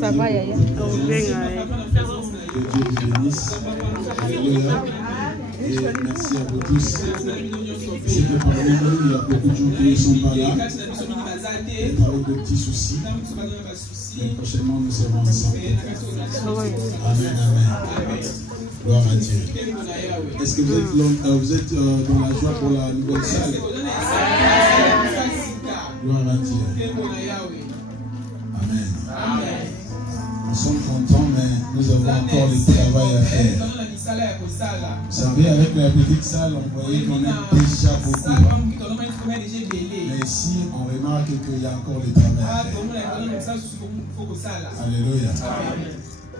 Ça va, Yaya. Que Dieu vous bénisse. Alléluia. Et merci à vous tous. C'est que parmi nous, il y a beaucoup de gens qui ne sont pas là. Peut-être avec de petits soucis. Mais prochainement, nous serons ensemble. Amen, amen. Gloire à Dieu. Est-ce que vous êtes dans la joie pour la nouvelle salle? Gloire à Dieu. Amen. Nous sommes contents, mais nous avons encore du travail à faire. Vous savez, avec la petite salle, on voyait qu'on est déjà beaucoup. Mais ici, on remarque qu'il y a encore du travail à faire. Alléluia.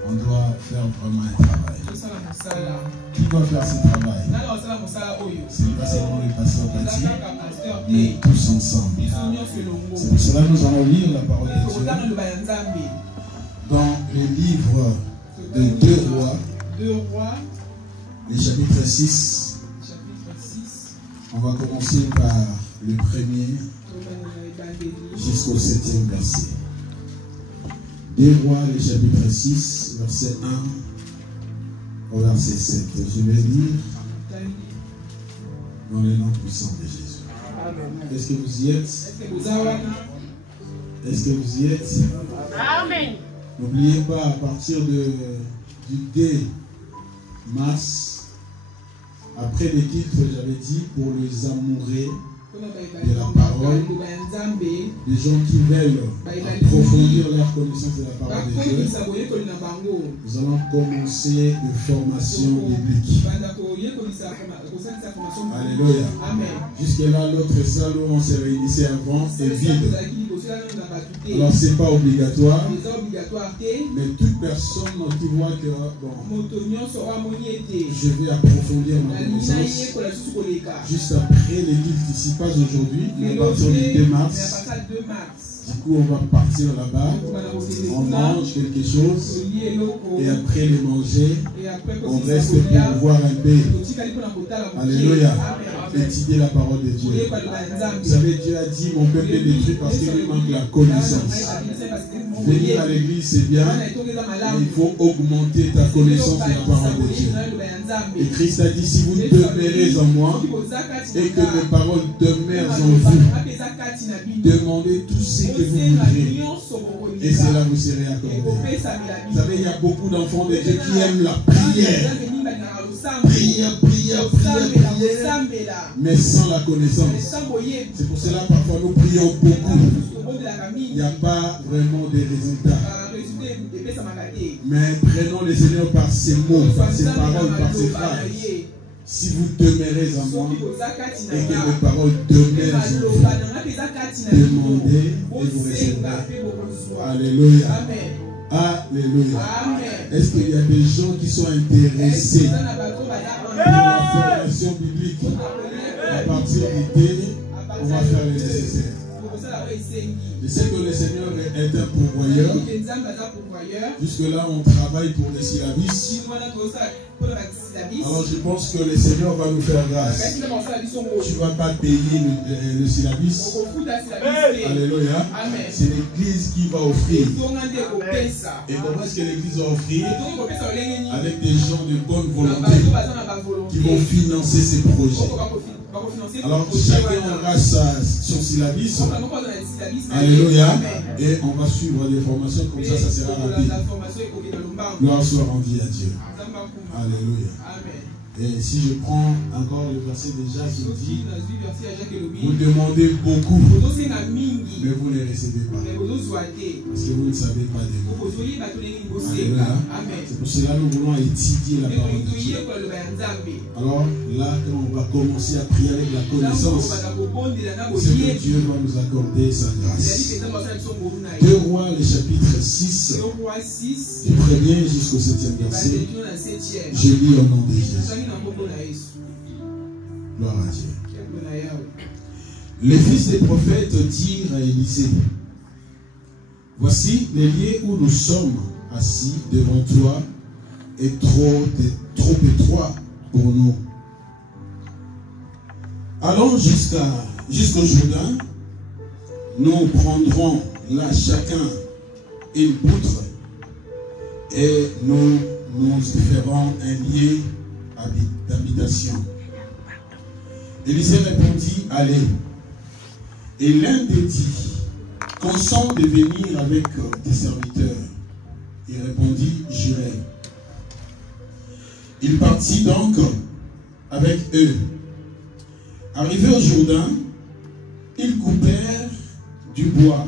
On doit faire vraiment un travail. Qui doit faire ce travail? Ce n'est pas seulement le pasteur Bati, mais tous ensemble. C'est pour cela que nous allons lire la parole de Dieu dans le livre de 2 Rois, le chapitre 6. On va commencer par le premier jusqu'au 7e verset. 2 Rois, le chapitre 6, verset 1 au verset 7. Je vais lire dans le nom puissant de Jésus. Est-ce que vous y êtes? Est-ce que vous y êtes? Amen. N'oubliez pas, à partir du 2 mars, après les titres, j'avais dit pour les amoureux de la parole, des gens qui veulent approfondir leur connaissance de la parole de Dieu, nous allons commencer une formation biblique. Alléluia. Jusque-là, l'autre salle où on se réunissait avant est vide. Alors, ce n'est pas obligatoire, mais toute personne qui voit que bon, je vais approfondir ma connaissance, juste après l'église qui s'y passe aujourd'hui, à partir du 2 mars, du coup on va partir là-bas, on mange quelque chose, et après le manger, on reste pour voir un peu. Alléluia. Étudier la parole de Dieu. Vous savez, Dieu a dit, mon peuple est détruit parce qu'il lui manque la connaissance. Venir à l'église, c'est bien, mais il faut augmenter ta connaissance de la parole de Dieu. Et Christ a dit, si vous demeurez en moi, et que mes paroles demeurent en vous, demandez tout ce que vous voudrez, et cela vous sera accordé. Vous savez, il y a beaucoup d'enfants de Dieu qui aiment la prière. Prière, mais sans la connaissance. C'est pour cela parfois nous prions beaucoup. Il n'y a pas vraiment de résultats. Mais prenons le Seigneur par ses mots, par ses paroles, par ses phrases. Si vous demeurez en moi et que mes paroles demeurent en vous, demandez et vous recevrez. Alléluia. Alléluia. Est-ce qu'il y a des gens qui sont intéressés par la formation biblique? À partir du thé, on va faire le nécessaire. Je sais que le Seigneur est un pourvoyeur. Jusque-là, on travaille pour les syllabus. Alors, je pense que le Seigneur va nous faire grâce. Tu ne vas pas payer le syllabus. Alléluia. C'est l'Église qui va offrir. Et comment est-ce que l'Église va offrir? Avec des gens de bonne volonté qui vont financer ces projets. Alors, chacun aura son syllabus. Alléluia. Et on va suivre les formations comme ça sera rapide. Gloire soit rendue à Dieu. Alléluia. Et si je prends encore le verset déjà qui dit, vous demandez beaucoup, mais vous ne recevez pas. Parce que vous ne savez pas des mots. C'est pour cela que nous voulons étudier la parole de Dieu. Alors là, quand on va commencer à prier avec la connaissance, c'est que Dieu va nous accorder sa grâce. 2 Rois, le chapitre 6, du 1er jusqu'au 7e verset, je lis au nom de Jésus. Gloire à Dieu. Les fils des prophètes dirent à Élisée, voici les lieux où nous sommes assis devant toi est trop étroit pour nous. Allons jusqu'au Jourdain, nous prendrons là chacun une poutre et nous ferons un lieu d'habitation. Élisée répondit, allez. Et l'un des dit, consens de venir avec tes serviteurs. Il répondit, j'irai. Il partit donc avec eux. Arrivé au Jourdain, ils coupèrent du bois.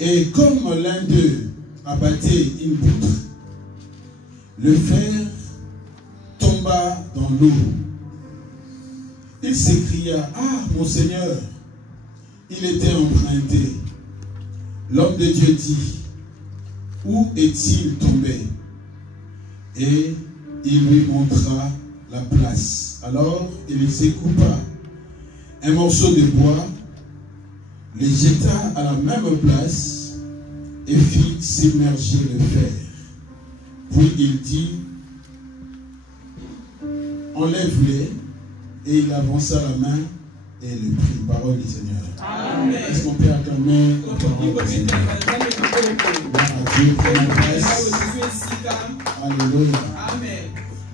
Et comme l'un d'eux abattait une poutre, le fer tomba dans l'eau. Il s'écria, ah mon Seigneur, il était emprunté. L'homme de Dieu dit, où est-il tombé? Et il lui montra la place. Alors Élisée coupa un morceau de bois, le jeta à la même place et fit s'immerger le fer. Puis il dit, enlève-les, et il avança la main et le prit. Parole du Seigneur. Amen. Est-ce qu'on peut acclamer la parole du Seigneur? Gloire à Dieu, prenons place. Alléluia. Amen.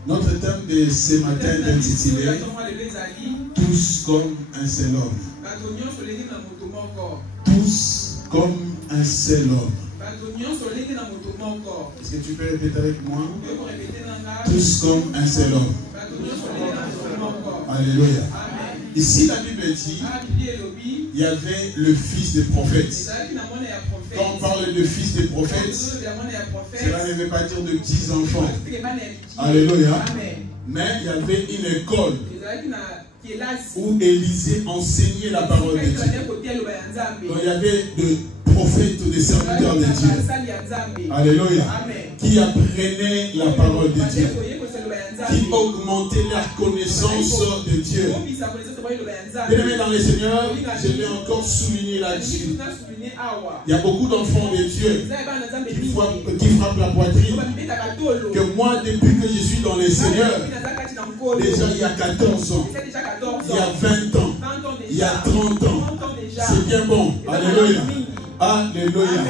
Notre thème de ce matin est intitulé tous comme un seul homme. Tous comme un seul homme. Est-ce que tu peux répéter avec moi? Tous comme un seul homme. Alléluia. Ici, la Bible dit, il y avait le fils des prophètes. Quand on parle de fils des prophètes, cela ne veut pas dire de petits enfants. Alléluia. Mais il y avait une école où Élisée enseignait la parole de Dieu. Donc il y avait des prophètes, des serviteurs de Dieu. Alléluia. Qui apprenaient la parole de Dieu. Qui augmentait la connaissance de Dieu. Bien-aimés dans le Seigneur, je vais encore souligner là-dessus. Il y a beaucoup d'enfants de Dieu qui frappent la poitrine. Que moi, depuis que je suis dans le Seigneur, déjà il y a 14 ans, il y a 20 ans, il y a 30 ans, c'est bien bon. Alléluia. Alléluia.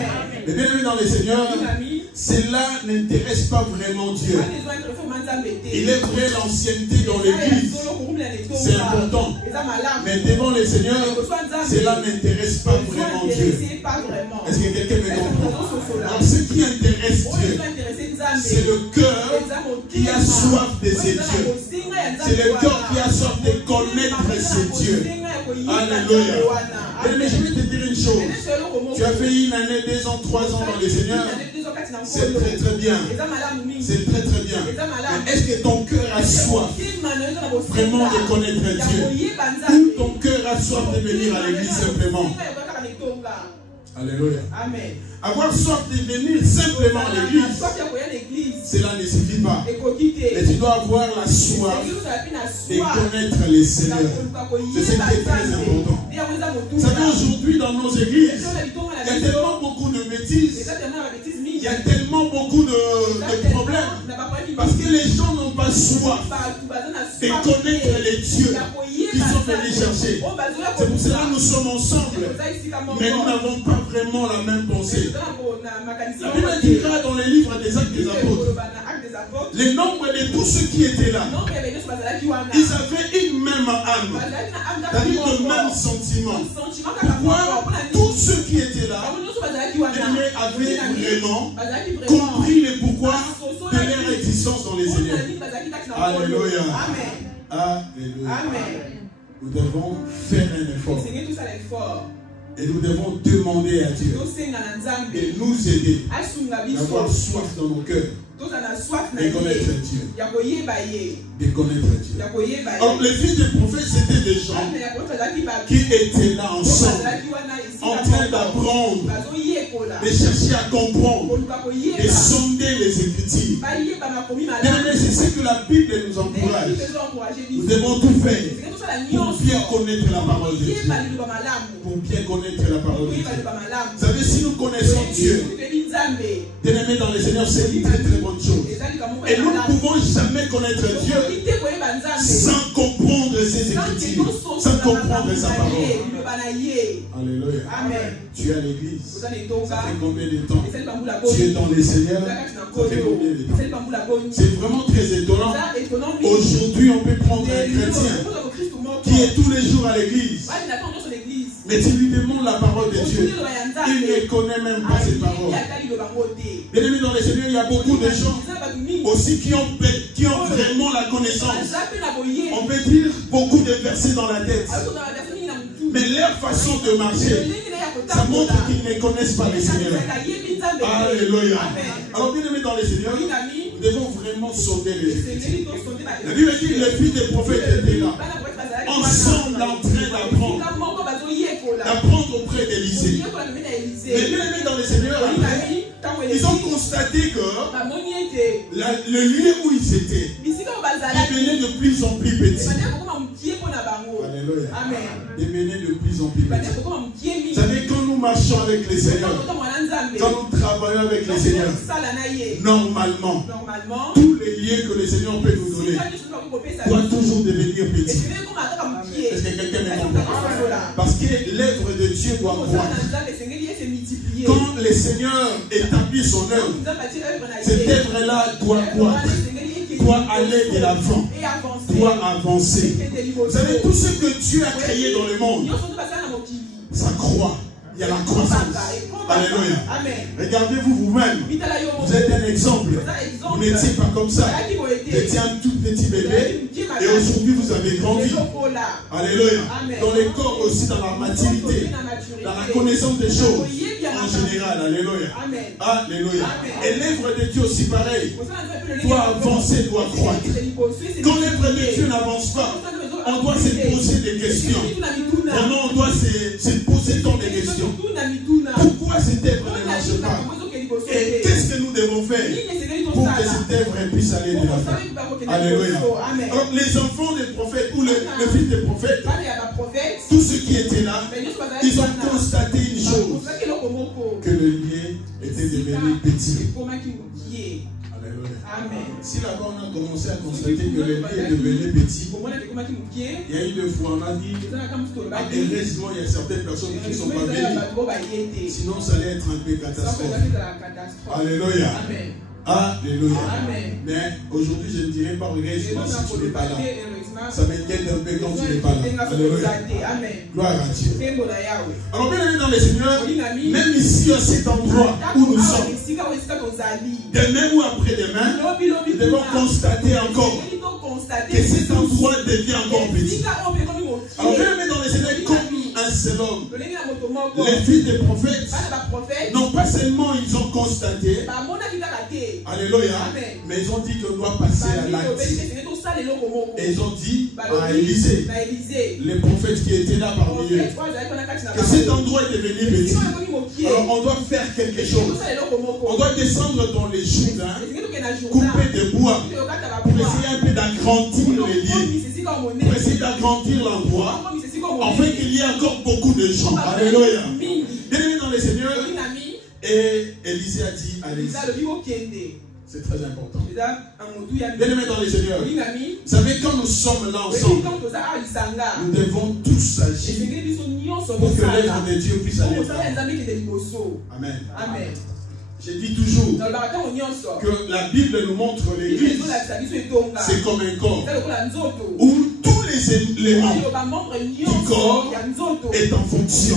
Mais bien-aimés dans le Seigneur, cela n'intéresse pas vraiment Dieu. Il est vrai, l'ancienneté dans l'église, c'est important. Mais devant le Seigneur, cela n'intéresse pas vraiment Dieu. Est-ce que quelqu'un me comprend? Alors, ce qui intéresse Dieu, c'est le cœur qui a soif de ces dieux. C'est le cœur qui a soif de connaître ces dieux. Alléluia. Mais je vais te dire une chose. Tu as fait une année, 2 ans, 3 ans dans le Seigneur. C'est très très bien. C'est très très bien. Mais est-ce que ton cœur a soif vraiment de connaître Dieu? Ou ton cœur a soif de venir à l'église simplement? Alléluia. Amen. Avoir soif de venir simplement à l'église, cela ne suffit pas. Mais tu dois avoir la soif de connaître les Seigneurs. C'est ce qui est très important. Vous savez, aujourd'hui dans nos églises, il y a tellement beaucoup de bêtises. Il y a tellement beaucoup de problèmes. Parce que les gens n'ont pas soif de connaître les dieux qui sont venus chercher. C'est pour cela que nous sommes ensemble. Mais nous n'avons pas vraiment la même pensée. La Bible dira dans les livres des Actes des Apôtres, le nombre de tous ceux qui étaient là, ils avaient une même âme, c'est-à-dire le même sentiment. Pourquoi tous ceux qui étaient là avaient vraiment compris le pourquoi de leur existence. puissance dans les Seigneurs. Alléluia. Alléluia. Nous devons faire un effort. Et nous devons demander à Dieu de nous aider d'avoir soif dans nos cœurs. De connaître Dieu. De connaître Dieu. Alors les fils des prophètes, c'était des gens qui étaient là ensemble, en train d'apprendre, de chercher à comprendre, de sonder les Écritures. C'est ce que la Bible nous encourage. Nous devons tout faire pour bien connaître la parole de Dieu. Pour bien connaître la parole de Dieu. Vous savez, si nous connaissons Dieu, bien-aimés dans le Seigneur, c'est une très très bonne chose. Et nous ne pouvons jamais connaître Dieu sans comprendre ses Écritures, sans comprendre sa parole. Alléluia. Tu es à l'église. Ça fait combien de temps? Tu es dans le Seigneur. Ça fait combien de temps? C'est vraiment très étonnant. Aujourd'hui, on peut prendre un chrétien qui est tous les jours à l'église. Mais tu lui demandes la parole de Dieu, il ne connaît même pas ses paroles. Bien-aimés dans le Seigneur, il y a beaucoup de gens aussi qui ont vraiment la connaissance. On peut dire beaucoup de versets dans la tête. Mais leur façon de marcher, ça montre qu'ils ne connaissent pas le Seigneur. Alléluia. Alors, bien-aimés dans le Seigneur, nous devons vraiment sonder les Écritures. La Bible dit que les fils des prophètes étaient là, ensemble en train d'apprendre auprès d'Élisée. Mais bien-aimés dans le Seigneur, ils ont constaté que le lieu où ils étaient, il devenait de plus en plus petit. Alléluia. Il devenait de plus en plus petit. Vous savez, quand nous marchons avec le Seigneur, quand nous travaillons avec le Seigneur, normalement, tous les lieux que le Seigneur peut nous donner doivent toujours devenir petits. Est-ce que quelqu'un me comprend? Parce que l'œuvre de Dieu doit croître. Quand le Seigneur établit son œuvre, cette œuvre-là doit croître, doit aller de l'avant, doit avancer. Vous savez, tout ce que Dieu a créé dans le monde, ça croît. Il y a la croissance. Alléluia. Regardez-vous vous-même. Vous êtes un exemple. Vous n'étiez pas comme ça. Vous étiez un tout petit bébé. Et aujourd'hui, vous avez grandi. Alléluia. Dans les corps aussi, dans la maturité. Dans la connaissance des choses. En général. Alléluia. Alléluia. Et l'œuvre de Dieu aussi pareil. Doit avancer, doit croître. Quand l'œuvre de Dieu n'avance pas, on doit se poser des questions. Vraiment, on doit se poser tant de questions. Pourquoi cette œuvre ne marche pas? Et qu'est-ce que nous devons faire pour que cette œuvre puisse aller de l'avant? Alléluia. Alors, les enfants des prophètes ou le fils des prophètes, tous ceux qui étaient là, ils ont constaté une chose, que le lieu était devenu petit. Amen. Si là-bas on a commencé à constater que le lieu est devenu petit, il y a eu deux fois, on a dit, heureusement il y a certaines personnes qui ne sont pas venues, sinon ça allait être un peu catastrophe. Alléluia. Alléluia. Mais aujourd'hui je ne dirais pas heureusement si tu n'es pas là. Ça m'inquiète un peu quand tu n'es pas là. Alléluia. Gloire à Dieu. Alors bien aimé dans le Seigneur, même ici à cet endroit où nous sommes, demain ou après-demain, nous devons constater encore que cet endroit devient encore petit. Alors bien aimé dans le Seigneur, comme un seul homme, les fils des prophètes, non pas seulement ils ont constaté, alléluia, mais ils ont dit qu'on doit passer à l'acte. Et ils ont dit à Élisée, les prophètes qui étaient là parmi eux, que cet endroit est devenu petit. Alors on doit faire quelque chose. On doit descendre dans les Jourdains, couper des bois, pour essayer un peu d'agrandir les lieux, pour essayer d'agrandir l'endroit, afin qu'il y ait encore beaucoup de gens. Alléluia. Bienvenue dans les Seigneurs. Et Élisée a dit à Élisée, c'est très important. Bien-aimés dans les Seigneurs, vous savez, quand nous sommes là ensemble, nous devons tous agir pour que l'œuvre de Dieu puisse aller. Amen. Amen. Je dis toujours que la Bible nous montre l'Église, c'est comme un corps où tous les éléments du corps est en fonction.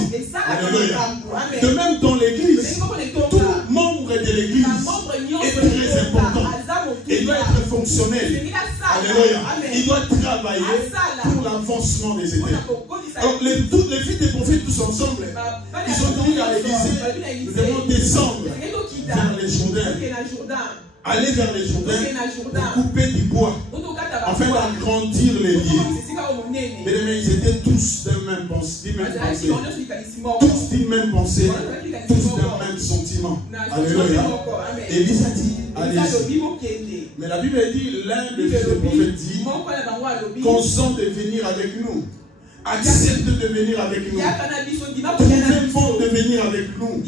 De même dans l'Église, tout membre de l'Église est très important et doit être fonctionnel. Alléluia. Il doit travailler pour l'avancement des éternels. Alors, toutes les filles des prophètes, tous ensemble, ils ont dit à l'Élysée, nous devons descendre vers les Jourdains. Aller vers les Jourdains pour couper du bois, afin d'agrandir les lieux. Mais ils étaient tous d'une même pensée, tous d'une même pensée, tous d'un même sentiment. Alléluia. Élise a dit, allez-y. Mais la Bible dit, l'un des fils des prophètes dit, consent de venir avec nous. Accepte de venir avec nous. Trouvez bon de venir avec nous.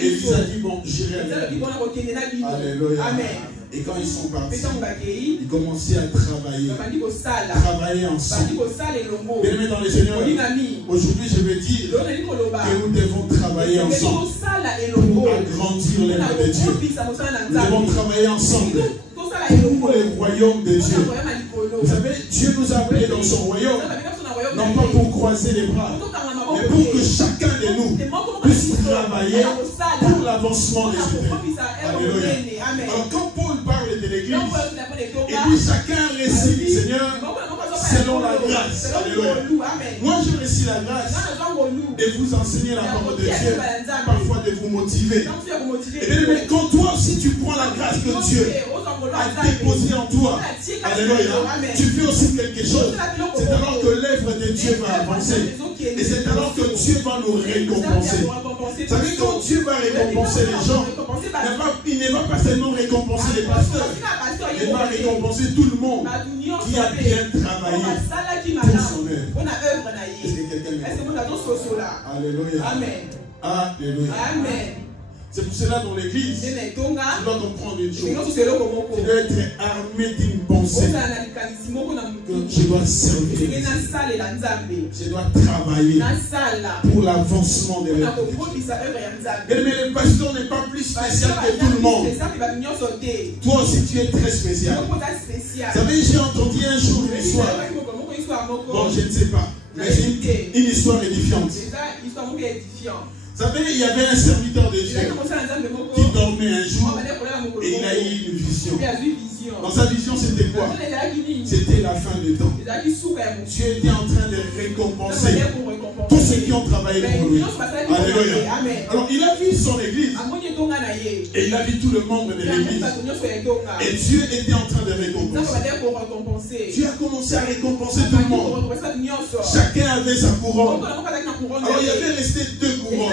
Élise a dit, bon, j'irai avec vous. Alléluia. Et quand ils sont partis, ils commençaient à travailler. Travailler ensemble. Bien-aimés dans les Seigneurs, aujourd'hui je veux dire que nous devons travailler ensemble pour agrandir l'œuvre de Dieu. Nous devons travailler ensemble pour le royaume de Dieu. Vous savez, Dieu nous a appelés dans son royaume, non pas pour croiser les bras, mais pour que chacun de nous puisse travailler pour l'avancement des éternels. Alléluia. Alors quand Paul parle de l'église, il dit chacun récit, Seigneur, selon la grâce. Alléluia. Moi je récite la grâce de vous enseigner la parole de Dieu, parfois de vous motiver. Mais quand toi aussi tu prends la grâce que Dieu a déposée en toi, alléluia, tu fais aussi quelque chose. C'est alors que l'œuvre de Dieu va avancer. Et c'est alors que Dieu va nous récompenser. Vous savez, quand Dieu va récompenser les gens, il ne va pas seulement récompenser les pasteurs, il va récompenser tout le monde qui a bien travaillé pour son œuvre. Est-ce que quelqu'un m'écoute? Alléluia. Alléluia. C'est pour cela dans l'église, tu dois comprendre une chose. Tu dois être armé d'une pensée que je dois servir. Je dois travailler pour l'avancement de l'œuvre. Mais le pasteur n'est pas plus spécial que tout le monde. Toi aussi tu es très spécial. Vous savez, j'ai entendu un jour une histoire. Bon, je ne sais pas. Mais c'est une histoire édifiante. Vous savez, il y avait un serviteur de Dieu qui dormait un jour et il a eu une vision. Dans sa vision, c'était quoi? C'était la fin des temps. Dieu était en train de récompenser tous ceux qui ont travaillé pour lui. Alléluia. Alors, il a vu son église et il a vu tout le membre de l'église. Et Dieu était en train de récompenser. Dieu a commencé à récompenser tout le monde. Chacun avait sa couronne. Alors, il y avait resté deux couronnes.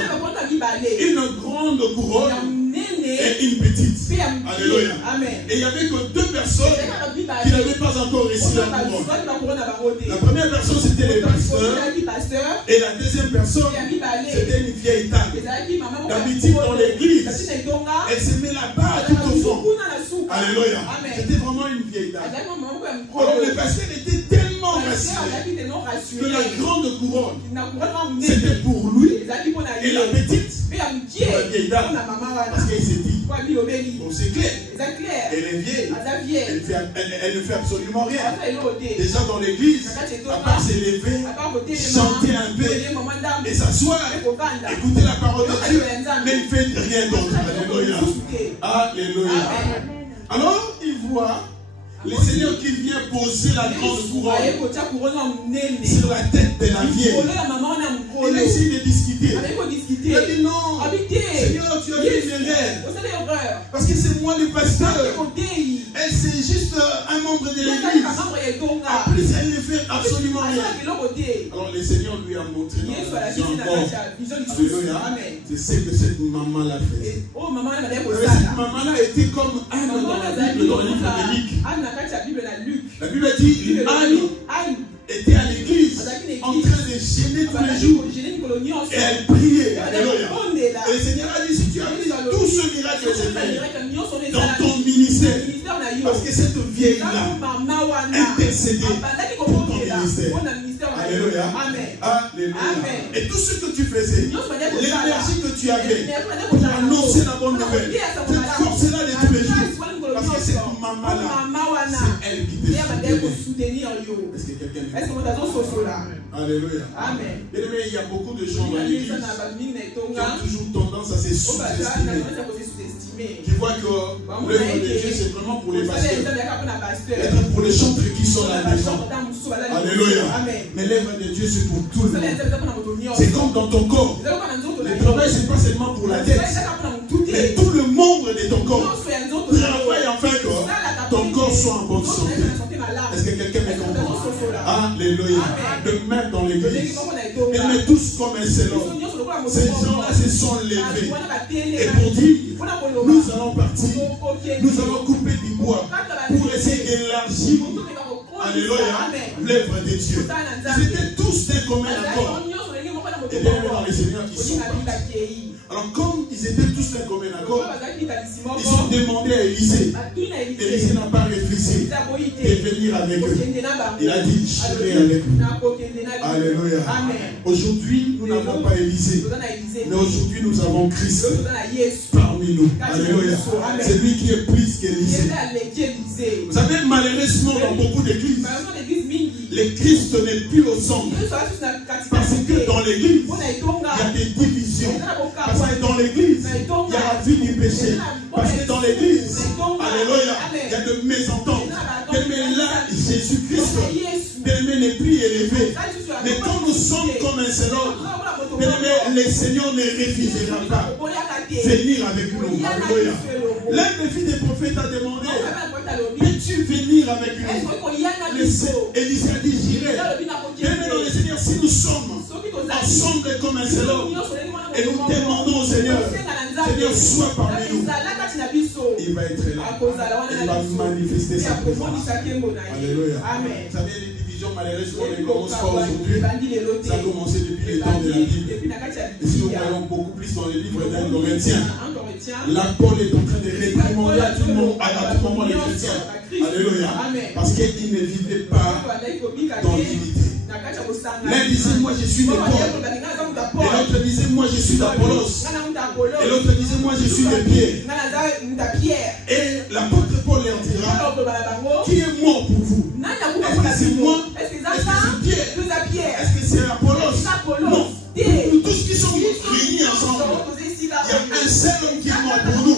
Une grande couronne et une petite. Alléluia. Et il n'y avait que deux personnes qui n'avaient pas encore reçu la couronne. La première personne, c'était le pasteur. Et la deuxième personne, c'était une vieille dame. D'habitude, dans l'église, elle se met là-bas tout au fond. Alléluia. C'était vraiment une vieille dame. Alors, le pasteur était tellement rassuré que la grande couronne, c'était pour lui. Et la petite, pour la vieille dame. Parce qu'elle s'est dit, bon, c'est clair. Elle est vieille. Elle ne fait absolument rien. Déjà dans l'église, à part s'élever, chanter un peu et s'asseoir, écouter la parole de Dieu, mais elle ne fait rien d'autre. Alléluia. Alléluia. Alors, il voit le Seigneur qui vient poser la grande couronne sur la tête de la vieille. Il a essayé de discuter. Il a dit non, Seigneur, tu as fait une erreur. Parce que c'est moi le pasteur. Elle, c'est juste un membre de l'église. En plus, elle ne fait absolument rien. Alors, le Seigneur lui a montré dans la vision encore. C'est ce que cette maman-là fait. Cette maman-là était comme Anne dans la Bible, dans le livre de Luc. La Bible dit Anne était à l'église en train de gêner tous les jours. Et elle priait. Alléluia. Et le Seigneur a dit, si tu as vu tout ce miracle que j'ai fait dans ton ministère, parce que cette vieille-là intercédait pour ton ministère. Alléluia. Alléluia. Et tout ce que tu faisais, l'énergie que tu avais pour annoncer la bonne nouvelle, cette force-là de tous les jours, parce que cette maman-là, c'est elle qui te soutient. Est-ce que quelqu'un me... Alléluia. Amen. Il y a beaucoup de gens dans l'église qui ont toujours tendance à se sous-estimer. qui voient que l'œuvre de Dieu, c'est vraiment pour les pasteurs. Être pour les chantres qui sont là devant. Alléluia. Mais l'œuvre de Dieu, c'est pour tout le monde. C'est comme dans ton corps. Le travail, c'est pas seulement pour la tête. Mais tout le membre de ton corps travaille afin que ton corps soit en bonne santé. Est-ce que quelqu'un me comprend? Alléluia. De même dans l'église. Ils mettent tous comme un seul homme. Ces gens-là se sont levés. Et pour dire, nous allons partir. Nous allons couper du bois pour essayer d'élargir. Alléluia. L'œuvre de Dieu. Ils étaient tous d'un commun accord. Et bien dans les seigneurs qui sont partis. Alors comme ils étaient tous d'un commun accord, ils ont demandé à Élisée. Élisée n'a pas refusé de venir avec eux. Il a dit, je vais avec vous. Alléluia. Aujourd'hui, nous n'avons pas Élisée. Mais aujourd'hui, nous avons Christ parmi nous. Alléluia. C'est lui qui est plus qu'Élisée. Vous savez, malheureusement, dans beaucoup d'églises, le Christ n'est plus au centre. Parce que dans l'église, il y a des divisions. Parce que dans l'église, il y a la vie du péché. Parce que dans l'église, alléluia, il y a de mésententes. Mais là, Jésus-Christ, n'est plus élevé. Mais quand nous sommes comme un seul homme, le Seigneur ne refusera pas venir avec nous. Alléluia. L'un des fils des prophètes a demandé, peux-tu venir avec nous? Élisée a dit, j'irai. Mais dans le Seigneur, si nous sommes ensemble comme un seul homme, et nous demandons au Seigneur, Seigneur, sois parmi nous, il va être là. Il va manifester sa présence. Alléluia. Vous savez, les divisions, malheureusement, ne commencent pas aujourd'hui. Ça a commencé depuis les temps de la Bible. Et si nous voyons beaucoup plus dans les livres d'un Corinthien, là, Paul est en train de réprimander à tout moment les chrétiens. Alléluia. Parce qu'ils ne vivaient pas dans l'unité. L'un disait, moi je suis de Paul. Et l'autre disait, moi je suis d'Apollos. Et l'autre disait, moi je suis de Pierre. Et l'apôtre Paul leur dira, qui est mort pour vous? Est-ce que c'est moi? Est-ce que c'est Pierre? Est-ce que c'est Apollos? Non. Nous tous qui sommes réunis ensemble, il y a un seul homme qui est mort pour nous.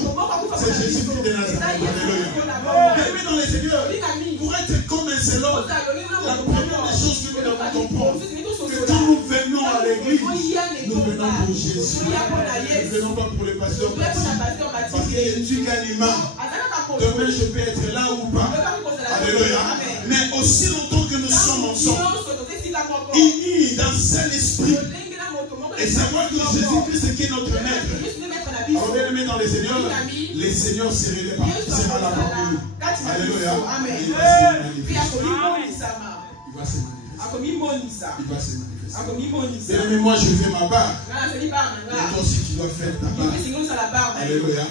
C'est Jésus-Christ de Nazareth. Alléluia. Bien dans les Seigneurs, pour être comme un seul homme, la première des choses que nous devons comprendre, que quand nous venons à l'église, nous venons pour Jésus. Nous ne venons pas pour les pasteurs parce que je suis qu'un imam. Demain, je peux être là ou pas. Alléluia. Mais aussi longtemps que nous sommes ensemble, unis dans un seul esprit, et savoir que Jésus-Christ qui est notre maître. Alors bien aimé dans les Seigneurs, les Seigneurs sera là parmi nous. Alléluia. Il va se manifester. Bien aimé, moi je fais ma part. Et toi aussi tu dois faire ta part. Alléluia.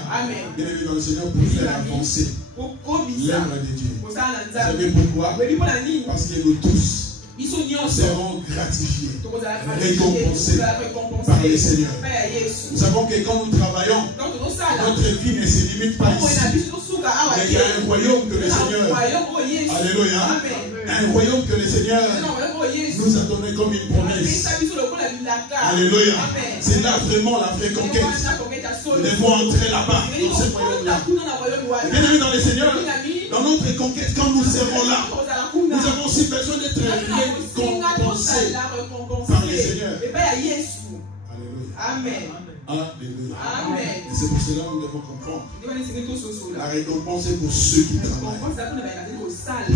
Bien aimé dans le Seigneur, pour faire avancer l'œuvre de Dieu. Vous savez pourquoi? Parce que nous tous seront gratifiés, récompensés par le Seigneur. Nous savons que quand nous travaillons, notre vie ne se limite pas ici. Mais il y a un royaume que le Seigneur, alléluia, un royaume que le Seigneur nous a donné comme une promesse. Alléluia. C'est là vraiment la vraie conquête. Nous devons entrer là-bas, dans ce royaume-là. Bien aimé dans le Seigneur, dans notre conquête, quand nous serons là, nous avons aussi besoin d'être récompensés par le Seigneur. Alléluia. Amen. Alléluia. Amen. Et c'est pour cela que nous devons comprendre. La récompense est pour ceux qui travaillent. Pour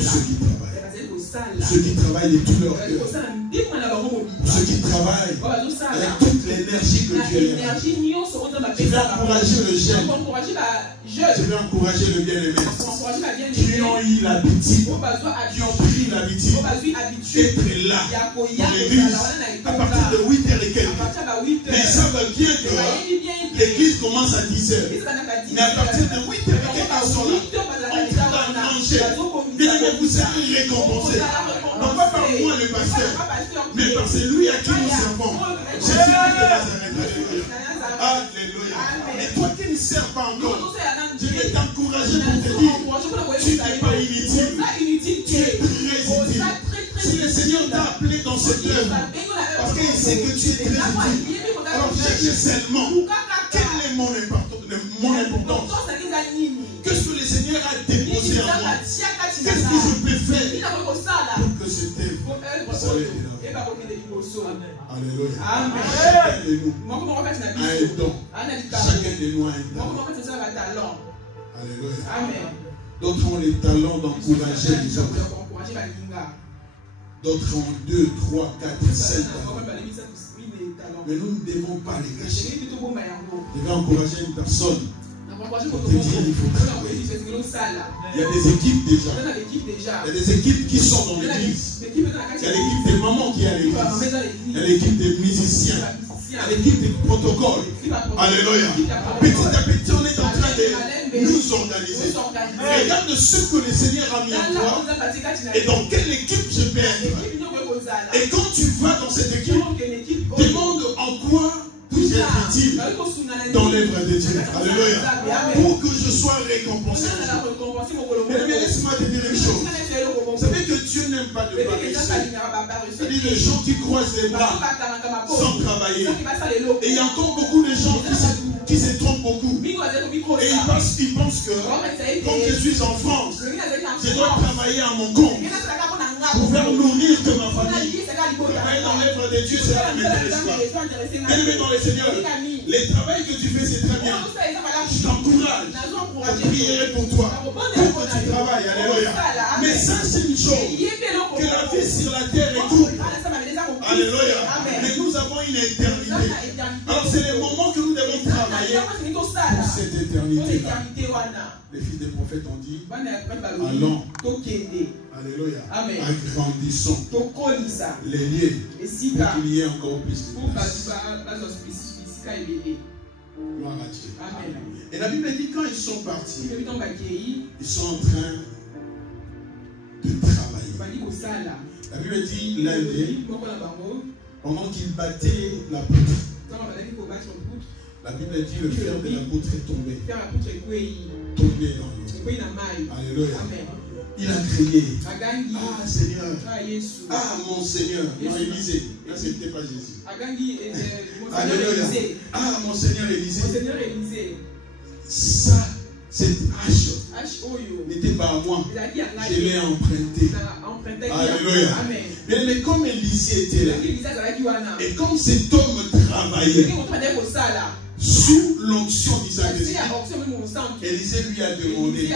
ceux qui travaillent. Ceux qui travaillent de tout leur cœur. Pour ceux qui travaillent avec toute l'énergie que Dieu leur a. Je vais encourager le jeune. Je vais encourager le bien-aimé. Qui ont eu l'habitude, qui ont pris l'habitude d'être là dans l'église à partir de 8h et quelques. Mais ils savent bien que l'église commence à 10h. Mais à partir de 8h et quelques, ils sont là. On va manger. Bien aimé, vous serez récompensés. Non pas par moi le pasteur, mais par celui à qui nous servons. Jésus-Christ de Nazareth. Alléluia. Et toi qui ne sers pas encore, je vais t'encourager pour te dire, tu n'es pas inutile. Tu es très utile. Si le Seigneur t'a appelé dans cette œuvre, parce qu'il sait que tu es très utile, alors cherche seulement quelle est mon importance. Seigneur a déposé en moi, qu'est-ce que je peux faire pour que cette œuvre soit élevée? Alléluia. Amen. Chacun de nous a a un don. Chacun de nous a un talent. Alléluia. Amen. D'autres ont les talents d'encourager les autres. D'autres ont 2, 3, 4, 7 talents. Mais nous ne devons pas les cacher. Vous devez encourager une personne. Pour te dire, il faut travailler. Il y a des équipes déjà. Il y a des équipes qui sont dans l'église. Il y a l'équipe des mamans qui est à l'église. Il y a l'équipe des musiciens. Il y a l'équipe des protocoles. Alléluia. Petit à petit, on est en train de nous organiser. Regarde ce que le Seigneur a mis en toi et dans quelle équipe je peux être. Et quand tu vas dans cette équipe, demande en quoi puis être utile dans l'œuvre de Dieu. Alléluia. Pour que je sois récompensé. Mais laisse-moi te dire une chose. Vous savez que Dieu n'aime pas de paresseux. C'est-à-dire les gens qui croisent les bras sans travailler. Et il y a encore beaucoup de gens qui se trompent beaucoup. Et ils pensent que quand je suis en France, je dois travailler à mon compte pour faire nourrir que ma famille. Travailler dans l'œuvre de Dieu, cela ne m'intéresse pas. Bien-aimé dans le Seigneur, le travail que tu fais, c'est très bien. Je t'encourage. Je prierai pour toi. Pour que tu travailles. Alléluia. Mais ça, c'est une chose. Que la vie sur la terre est courte. Alléluia. Mais nous avons une éternité. Alors, c'est le moment que nous devons travailler pour cette éternité-là. Les fils des prophètes ont dit, allons. Alléluia. Agrandissons les liens pour qu'il y ait encore plus de place. Gloire à Dieu. Et la Bible dit quand ils sont partis, ils sont en train de travailler. La Bible dit lundi, pendant qu'ils battaient la poutre, la Bible dit le fer de la poutre est tombé. Tombé dans l'eau. Alléluia. Il a crié. Ah Seigneur. Ah mon Seigneur. Non, Élisée. Là, ce n'était pas Jésus. Alléluia. Ah mon Seigneur Élisée. Ça, cette hache n'était pas à moi. Je l'ai emprunté. Alléluia. Mais comme Élisée était là, et comme cet homme travaillait, sous l'onction d'Isaac, Élisée lui a demandé,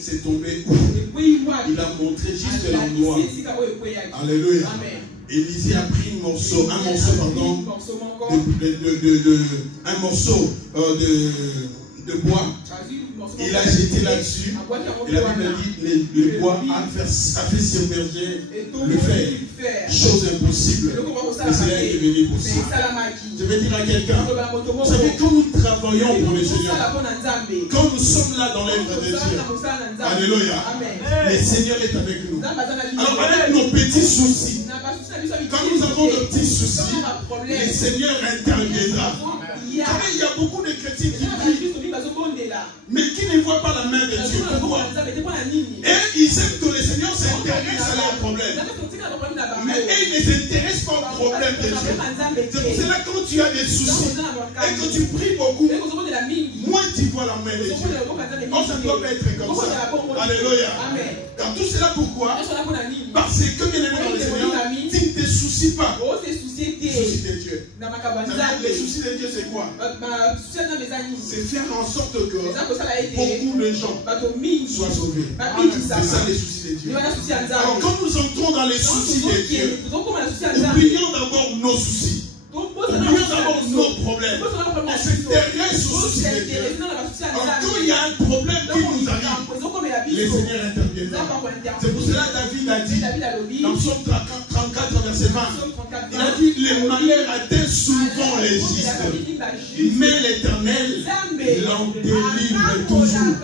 c'est tombé où? Il a montré juste l'endroit. Alléluia. Élisée a pris un morceau de bois. Il a jeté là-dessus. Et la Bible dit le bois a fait submerger le fer. Chose impossible. Et cela est devenu possible. Je vais dire à quelqu'un, vous savez, quand nous travaillons pour le Seigneur, quand nous sommes là dans l'œuvre de Dieu, alléluia, le Seigneur est avec nous. Alors avec nos petits soucis, quand nous avons de petits soucis, le Seigneur interviendra. Il y a beaucoup de chrétiens qui prient, mais qui ne voient pas la main de Dieu. Pourquoi? Et ils aiment que le Seigneur s'intéresse à leurs problèmes. Mais ils ne s'intéressent pas aux problèmes de Dieu. C'est pour cela que quand tu as des soucis et que tu pries beaucoup, moins tu vois la main de Dieu. On ne doit pas être comme ça. Alléluia. Car tout cela pourquoi? Parce que bien aimé dans le Seigneur, tu ne te soucies pas. Les soucis de Dieu. Les soucis de Dieu, c'est quoi? C'est faire en sorte que beaucoup de gens soient sauvés. C'est ça les soucis de Dieu. Alors quand nous entrons dans les soucis de Dieu, oublions d'abord nos soucis. Oublions d'abord nos problèmes. On s'intéresse aux soucis de Dieu. Alors quand il y a un problème qui nous arrive, le Seigneur interviendra. C'est pour cela que David a dit dans Psaume 34 verset 20, il a dit les malheurs atteignent souvent les justes, mais l'Éternel l'en délivre toujours.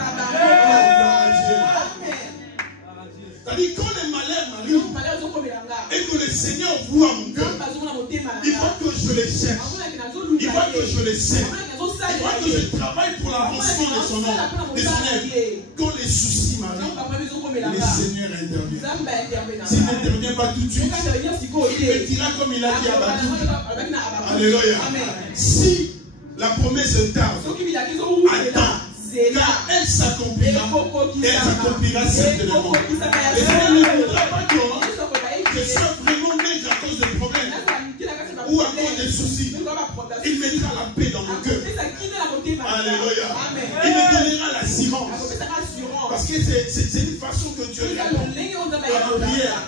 C'est-à-dire quand les malheurs m'arrivent et que le Seigneur voit mon cœur, il voit que je les cherche, il voit que je les sers, il voit que je travaille pour l'avancement de son œuvre. Quand les soucis m'arrivent, le Seigneur intervient. S'il n'intervient pas tout de suite, il me dira comme il a dit à Badou. Alléluia. Si la promesse tarde, attends. car elle s'accomplira et elle s'accomplira certainement. Et ça ne voudra pas que je sois vraiment maigre à cause de problèmes ou à cause des soucis. Il mettra la paix dans mon cœur. Alléluia. Il me donnera l'assurance. Parce que c'est une façon que Dieu répond à la prière.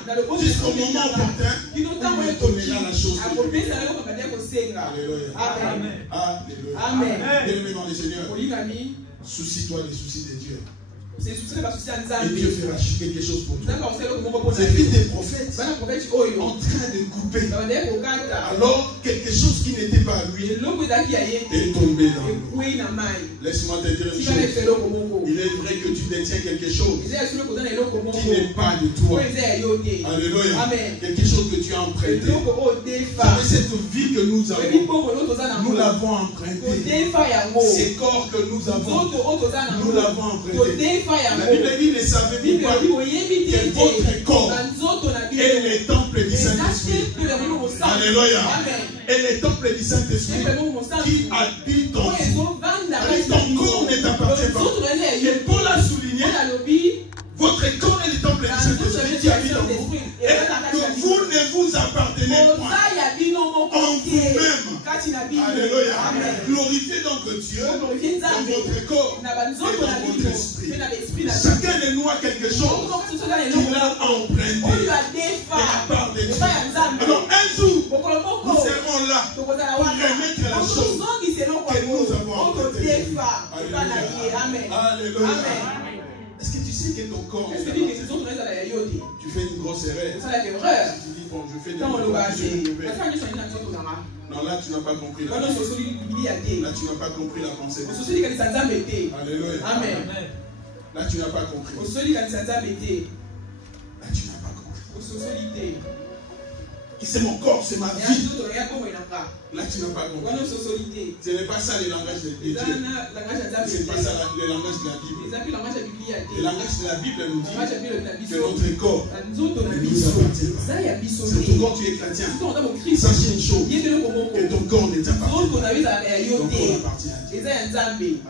Jusqu'au moment opportun, il me donnera la chose. Alléluia. Alléluia. Bien-aimé dans le Seigneur, soucie-toi des soucis de Dieu. Et Dieu fera quelque chose pour toi. Ces fils des prophètes en train de couper. Alors, quelque chose qui n'était pas à lui est tombé dans l'eau. Laisse-moi te dire une chose. Il est vrai que tu détiens quelque chose qui n'est pas de toi. Alléluia. Quelque chose que tu as emprunté. Savez, cette vie que nous avons, nous l'avons emprunté. Ces corps que nous avons, nous l'avons emprunté. La Bible dit, ne savez-vous pas que votre corps est le temple du Saint-Esprit? Alléluia. Et le temple du Saint-Esprit qui habite en vous. Ton corps ne t'appartient pas. Et Paul a souligné, votre corps est le temple du Saint-Esprit qui habite en vous. Et que vous ne vous appartenez point en vous-même. Alléluia. Glorifiez donc Dieu dans votre corps et dans votre esprit. Chacun de nous a quelque chose qu'il a emprunté de la part de Dieu. Alors un jour, nous serons là pour remettre la chose que nous avons empruntée. Alléluia. Est-ce que tu sais que ton corps est tu fais une grosse erreur. Tu dis, bon, je fais des choses. Non, là tu n'as pas compris. Là tu n'as pas compris la pensée. Alléluia. Amen. Là tu n'as pas compris. Là tu n'as pas compris. C'est mon corps, c'est ma vie. Là tu n'as pas compris. Ce n'est pas ça le langage de Dieu. Ce n'est pas ça le langage de la Bible. Le langage de la Bible nous dit que notre corps ne nous appartient pas. Surtout quand tu es chrétien, sache une chose, que ton corps ne t'appartient pas. Ton corps appartient à Dieu.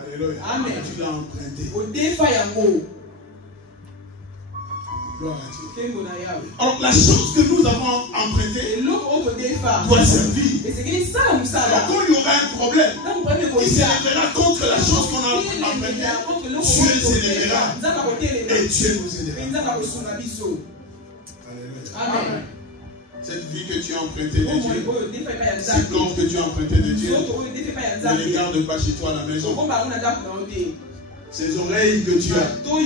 Alléluia. Amen. Tu l'as emprunté. Gloire à Dieu. Alors, la chose que nous avons empruntée doit servir. Alors, quand il y aura un problème qui s'élèvera contre la chose qu'on a empruntée, Dieu s'élèvera et Dieu nous aidera. Amen. Cette vie que tu as empruntée de Dieu, ce corps que tu as emprunté de Dieu, ne les garde pas chez toi à la maison. Ces oreilles que tu as, Paul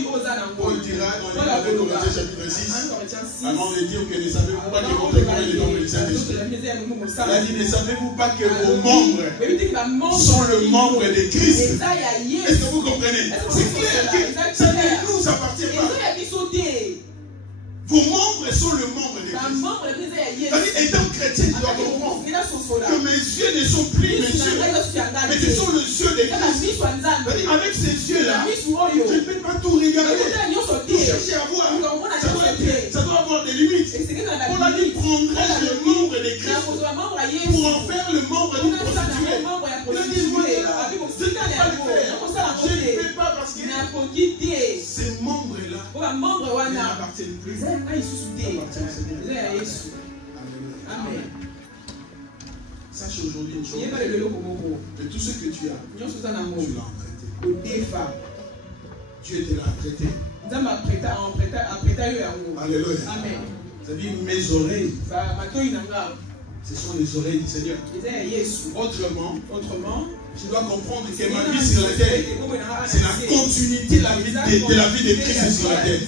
dira dans les Corinthiens chapitre 6, avant de dire que ne savez-vous pas que votre corps est le temple du Saint-Esprit. Il a dit, ne savez-vous pas que vos membres sont le membre de Christ? Est-ce que vous comprenez? C'est clair que ça ne nous appartient pas. Vos membres sont le membre de Christ. Étant chrétien, tu dois comprendre que mes yeux ne sont plus mes yeux, mais ce sont les yeux de Christ. Avec ces yeux-là, je ne peux pas tout regarder, tout chercher à voir. Ça doit avoir des limites. On a dit prendrait le membre de Christ pour en faire le membre d'une prostituée. Il a dit, voilà, je ne peux pas le faire. Je ne peux pas parce que ces membres-là n'appartiennent plus. Amen. Sache aujourd'hui une chose. Que tout ce que tu as, tu l'as emprunté. Dieu te l'a prêté. Alléluia. Amen. C'est-à-dire mes oreilles. Ce sont les oreilles du Seigneur. Autrement, je dois comprendre que ma vie sur la terre, c'est la continuité de la vie de Christ sur la terre.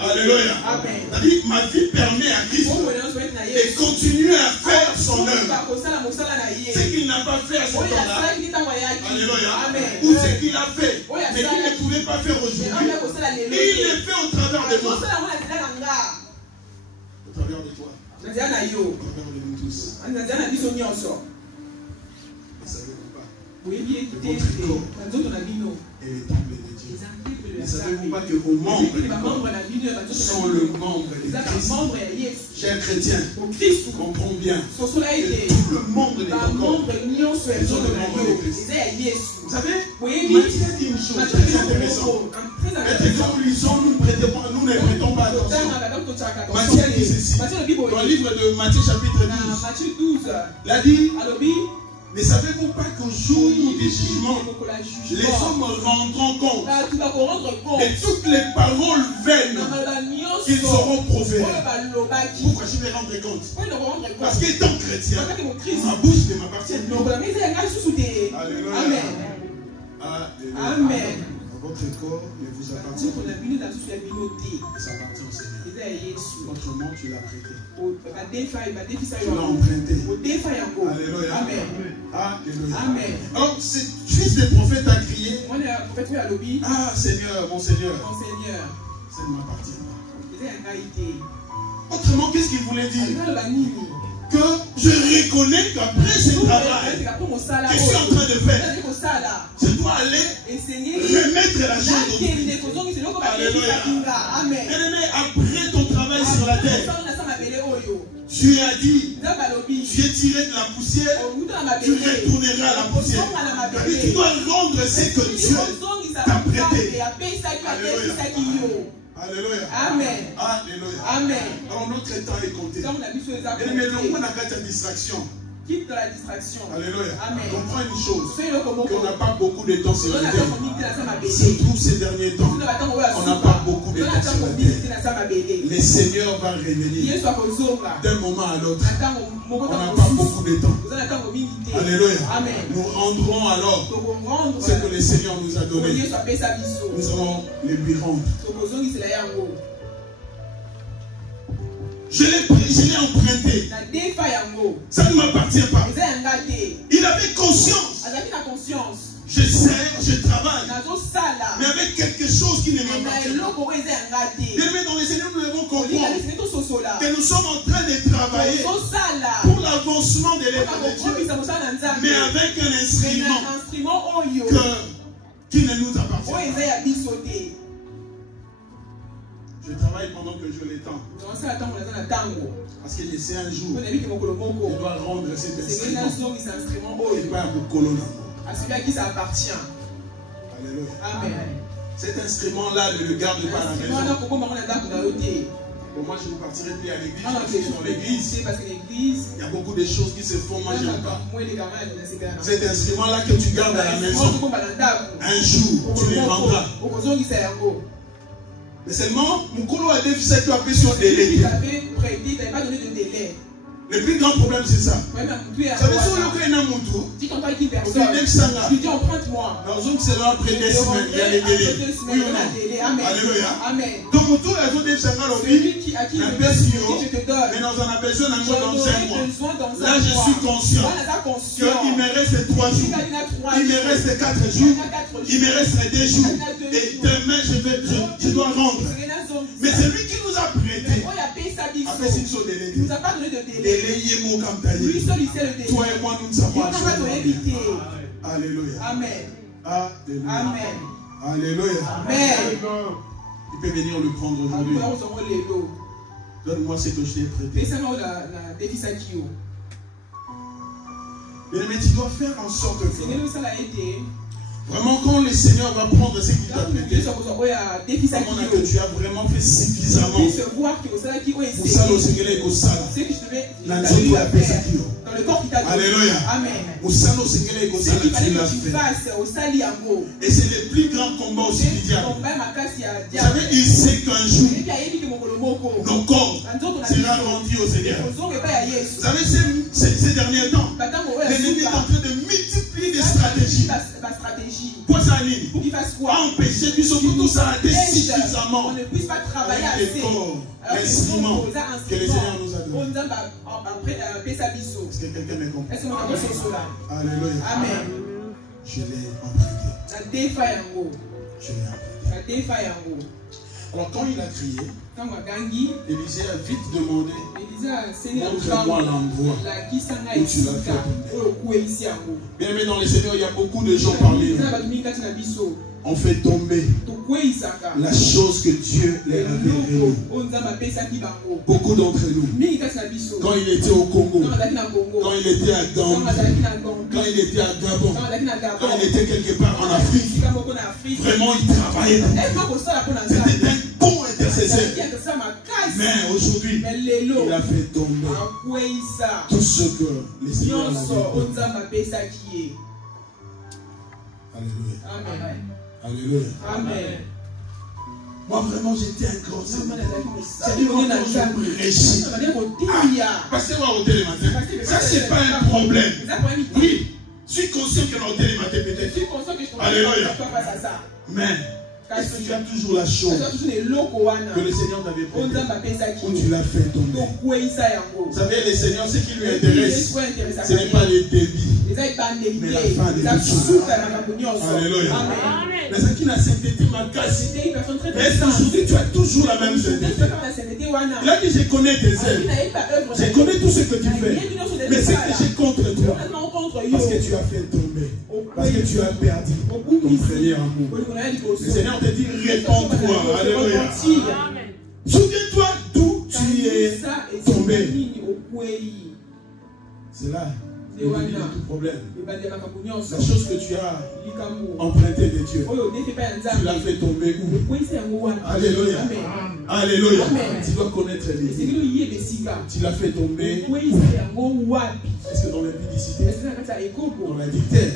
Alléluia. C'est-à-dire ma vie permet à Christ de continuer à faire son œuvre. Ce qu'il n'a pas fait à ce temps-là, alléluia, ou ce qu'il a fait, mais qu'il ne pouvait pas faire aujourd'hui, il le fait au travers de moi. Au travers de toi. Au travers de nous tous. Ne savez-vous pas? Votre corps est le temple de Dieu. Ne savez-vous pas que vos membres sont le membre de Christ? Chers chrétiens, comprenons bien que tout le membre de notre corps sont le membre de Christ. Vous savez, Matthieu dit une chose très intéressante. Et quand nous lisons, nous ne prêtons pas attention. Matthieu dit ceci. Dans le livre de Matthieu chapitre 12, il a dit, ne savez-vous pas qu'au jour du jugement, les hommes rendront compte de toutes les paroles vaines qu'ils auront proférées? Pourquoi je vais rendre compte? Parce qu'étant chrétien, ma bouche ne m'appartient plus. Alléluia. Amen. Votre corps ne vous appartient plus. Ça appartient au Seigneur. Autrement, tu l'as prêté. Tu l'as emprunté. Alléluia. Alléluia. Amen. Alors, ce fils de prophète a crié: ah Seigneur, mon Seigneur, ça ne m'appartient pas. Autrement, qu'est-ce qu'il voulait dire? Que je reconnais qu'après ce travail que je suis en train de faire, je dois aller remettre la chose au Dieu. Alléluia. Bien-aimé, après ton travail sur la terre, tu as dit, tu es tiré de la poussière, tu retourneras à la poussière. Et tu dois rendre ce que Dieu t'a prêté. Alléluia. Alléluia. Amen. Alléluia. Amen. Alors notre temps est compté. Mais on n'a pas de distraction. Quitte la distraction. Alléluia. Amen. Comprends une chose. Qu'on n'a pas beaucoup de temps sur la terre. Surtout ces derniers temps. On n'a pas beaucoup de temps sur la terre. Le Seigneur va revenir d'un moment à l'autre. On n'a pas beaucoup de temps. Alléluia. Amen. Nous rendrons alors ce que le Seigneur nous a donné. Nous allons les lui rendre. Je l'ai emprunté. Ça ne m'appartient pas. Il avait conscience. Je sers, je travaille. Mais avec quelque chose qui ne m'appartient pas. Bien-aimés, dans les Seigneurs, nous devons comprendre que nous sommes en train de travailler pour l'avancement de l'œuvre de Dieu. Mais avec un instrument qui ne nous appartient pas. Je travaille pendant que je l'étends. Parce que je sais un jour, je dois rendre cet instrument. Et pas au colonel. À celui à qui ça appartient. Alléluia. Amen. Cet instrument-là ne le garde pas à la maison. Bon, moi, je ne partirai plus à l'église. Parce que dans l'église, il y a beaucoup de choses qui se font. Moi, je n'aime pas. Cet instrument-là que tu gardes à la maison, un jour, tu le rendras. Mais seulement, Moukolo a dit que tu as fait sur délai. Le plus grand problème, c'est ça. Ça veut dire que tu as un moutou. Dis qu'on parle qui personne. Tu dis emprunte-moi. Dans une semaine, après 2 semaines, il y a les délais. Oui ou non? Alléluia. Amen. Donc, moutou, il y a des semaines, mais nous en avons besoin dans 5 mois. Là, je suis conscient qu'il me reste 3 jours. Il me reste 4 jours. Il me reste 2 jours. Et demain, je dois rendre. Mais c'est lui qui nous a prêté. Après, c'est une chose de il ne nous a pas donné de délai. Lui seul, il sait le délai. Toi et moi, nous ne savons pas. Alléluia. Amen. Alléluia. Amen. Alléluia. Amen. Il peut venir le prendre aujourd'hui. Donne-moi ce que je t'ai prêté. Mais tu dois faire en sorte que vraiment, quand le Seigneur va prendre ce qu'il t'a prêté, que tu as vraiment fait suffisamment pour ça, le Seigneur est au salon. Dans le corps qui t'a donné. Alléluia. Amen. Ce qu'il fallait que tu fasses au sali. Et c'est le plus grand combat aussi du diable. Vous savez, il sait qu'un jour, nos corps sera rendu au Seigneur. Vous savez, ces derniers temps, l'ennemi est en train de multiplier des stratégies. Pour ça, pour qu'il fasse quoi? Empêcher que tout ça a été suffisamment. On ne puisse pas travailler assez. L'instrument que le Seigneur nous a donné. Est-ce que quelqu'un me comprend? Alléluia. Amen. Je l'ai emprunté. Je l'ai emprunté. Alors quand il a crié, Élisée a vite demandé, montre-moi l'endroit où tu l'as fait tomber. Bien aimé dans les Seigneurs, il y a beaucoup de gens parmi nous. On fait tomber la chose que Dieu leur avait révélée. Beaucoup d'entre nous, quand il était au Congo, quand il était à Gambie, quand il était à Gabon, quand il était quelque part en Afrique, vraiment il travaillait. C'était un bon intercesseur. Mais aujourd'hui, il a fait tomber tout ce que les Seigneurs avaient fait. Alléluia. Amen. Alléluia. Amen. Moi vraiment j'étais un grand Seigneur. C'est-à-dire que je me réjouis. Pasteur va ôter les matins. Ça c'est pas un problème. Oui, je suis conscient que l'on ôter les matins peut-être. Alléluia. Mais est-ce que tu as toujours la chose que le Seigneur t'avait prêtée où tu l'as fait tomber? Vous savez, le Seigneur, ce qui lui intéresse, ce n'est pas les débits, mais la fin de toute chose. Alléluia. Mais ce qui n'a sainteté ma casse. Mais est-ce qu'aujourd'hui tu as toujours la même sainteté? Il a dit, je connais tes œuvres. Je connais tout ce que tu fais. Mais ce que j'ai contre toi, parce que tu as fait tomber. Parce que tu as perdu ton premier amour. Le Seigneur te dit, réponds-toi. Alléluia. Souviens-toi d'où tu es tombé. C'est là le début de tout problème. La chose que tu as empruntée de Dieu, tu l'as fait tomber où? Alléluia. Alléluia. Tu dois connaître les. Tu l'as fait tomber où? Est-ce que dans l'impudicité, dans l'adultère,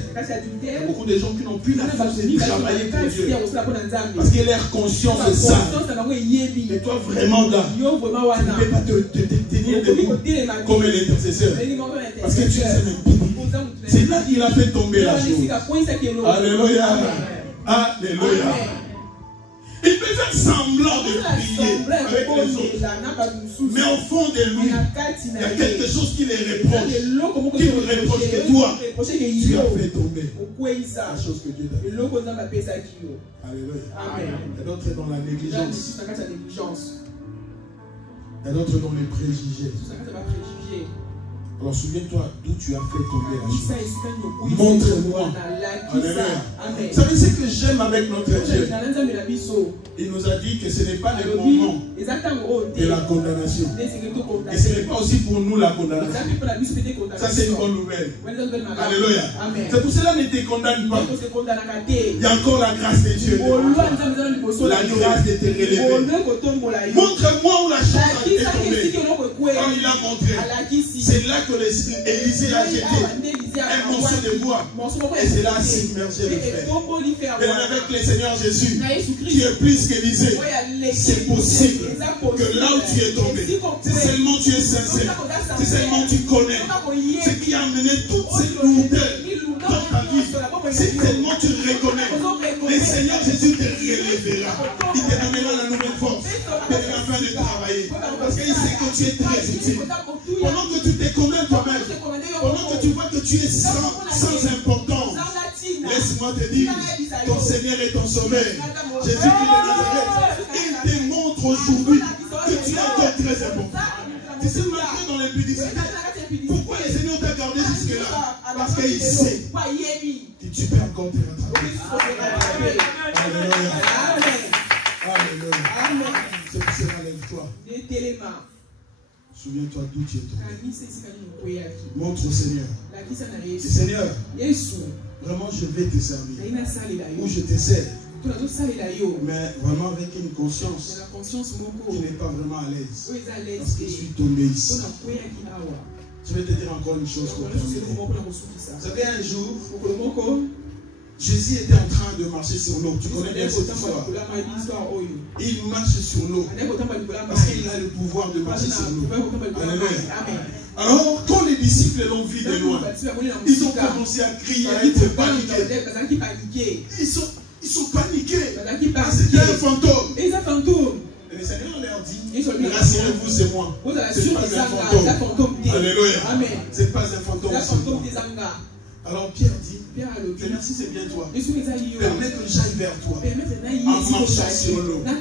il y a beaucoup de gens qui n'ont plus la force de travailler pour Dieu parce que leur conscience est sale. Et toi vraiment là, tu ne peux pas te tenir debout comme un intercesseur parce que tu es un impudent. C'est là qu'il a fait tomber la chose. Alléluia. Alléluia. Il peut faire semblant de prier avec les autres. Mais au fond de lui, il y a quelque chose qui les reproche. Qui lui reproche que toi, tu as fait tomber la chose que Dieu t'a fait. Alléluia. Il y a d'autres dans la négligence. Il y a d'autres dans les préjugés. Alors souviens-toi d'où tu as fait tomber la chose. Montre-moi. Alléluia. Vous savez ce que j'aime avec notre Dieu? Il nous a dit que ce n'est pas le moment de la condamnation. Et ce n'est pas aussi pour nous la condamnation. Ça c'est une bonne nouvelle. Alléluia. C'est pour cela ne te condamne pas. Il y a encore la grâce de Dieu. La grâce de te relever. Montre-moi où la chose a été tombée. Quand il a montré, c'est là que Élisée a jeté un morceau de bois. Et c'est là submergé le frère. Et avec le Seigneur Jésus, tu es plus qu'Élisée. C'est possible que là où tu es tombé, si seulement tu es sincère, si seulement tu connais ce qui a amené toute cette lourdeur dans ta vie, si seulement tu reconnais, le Seigneur Jésus te relèvera. Il te donnera la nouvelle force de la fin de travailler. Parce qu'il sait que tu es très utile. Pendant que tu te connais toi-même, pendant que tu vois que tu es sans importance, laisse-moi te dire, ton Seigneur est ton sauveur. Jésus qui est Nazareth, il te montre aujourd'hui que tu es encore très important. Tu sais, malgré dans l'impudicité, pourquoi le Seigneur t'a gardé jusque-là? Parce qu'il sait que tu peux encore te rattraper. Alléluia. Alléluia. C'est pour cela, lève-toi. Souviens-toi d'où tu es tombé. Montre au Seigneur. Seigneur, vraiment je vais te servir. Ou je te sers. Mais vraiment avec une conscience qui n'est pas vraiment à l'aise. Parce que je suis tombé ici. Je vais te dire encore une chose pour terminer. Vous savez, un jour, Jésus était en train de marcher sur l'eau. Tu connais bien cette histoire. Il marche sur l'eau parce qu'il a le pouvoir de marcher sur l'eau. Alléluia. Alors, quand les disciples l'ont vu de loin, ils ont commencé à crier, à être paniqués. Ils sont paniqués parce que c'était un fantôme. Et le Seigneur leur dit, rassurez-vous, c'est moi. Ce n'est pas un fantôme. Alléluia. Ce n'est pas un fantôme. Alors Pierre dit, Pierre a dit, merci, c'est bien toi. Jésus les a dit, Permets que j'aille vers toi. en marchant sur l'eau. Il a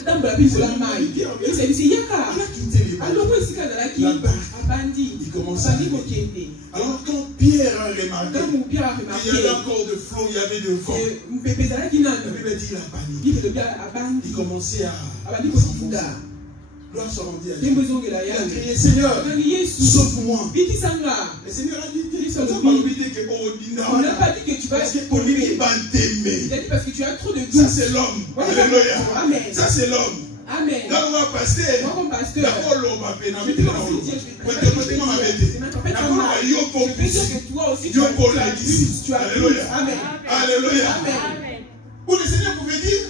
quitté les bateaux. Il commence à aller. Alors quand Pierre a remarqué qu'il y avait encore de flot, il y avait de vent, la Bible dit il a paniqué. Il commençait à s'enfoncer. Gloire soit rendue à Dieu. Il a crié, Seigneur, sauve-moi. Le Seigneur a dit, on n'a pas dit que tu vas être tombé. Parce que tu as trop de doutes. Ça c'est l'homme. Alléluia. Amen. Ça c'est l'homme. Amen. Là on va passer. Alléluia. Alléluia. Où le Seigneur pouvait dire,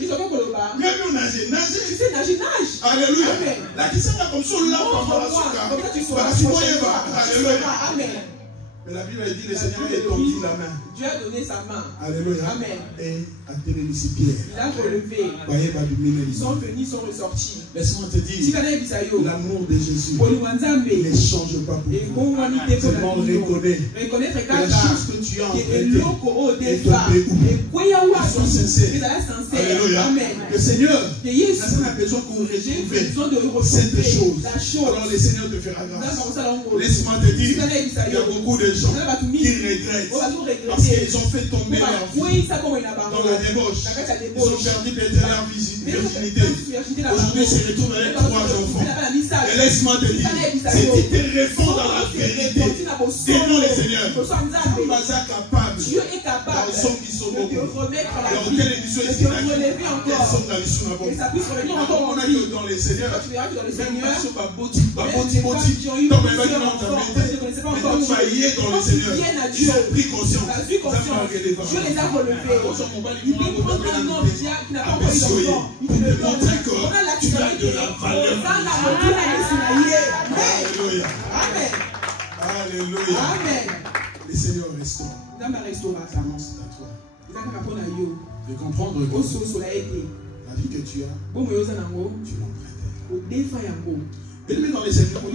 même nous nager. Tu sais nager, nage. Alléluia. La question est comme ça, là, comme ça tu seras. Alléluia. Amen. Mais la Bible dit, le Seigneur a étendu la main. Dieu a donné sa main. Alléluia. Amen. Et a tenu ses pieds. Il a relevé. Ils sont venus, ils sont ressortis. Laisse-moi te dire, l'amour de Jésus ne change pas pour toi. Seulement reconnaître que la chose que tu as emprunté est tombée où. Sois sincère. Alléluia. Le Seigneur a besoin qu'on retrouve cette chose. Alors le Seigneur te fera grâce. Laisse-moi te dire, il y a beaucoup de gens qui regrettent parce qu'ils ont fait tomber leur vie dans la débauche. Ils ont perdu leur virginité. Aujourd'hui, ils se retrouvent avec 3 enfants. Et laisse-moi te dire, si tu te réfonds dans la vérité, devant le Seigneur, tu es capable dans son qui sont beaucoup. Dans quelle émission est-ce qu'il a dit? Quels sont la mission là-bas? On a dit dans le Seigneur, même pas sur ma boutique, dans mes vêtements, mais tu vas y aller dans le Seigneur. Ils ont pris conscience. Dieu les a relevés. Il peut prendre un homme qui n'a pas encore eu d'enfant. Il peut le montrer que tu as de la valeur. Alléluia. Amen. Alléluia. Amen. Le Seigneur restaure. Dans ma restauration, c'est à toi de comprendre que la vie que tu as, tu l'empruntes. Bien-aimé dans les Seigneurs, pour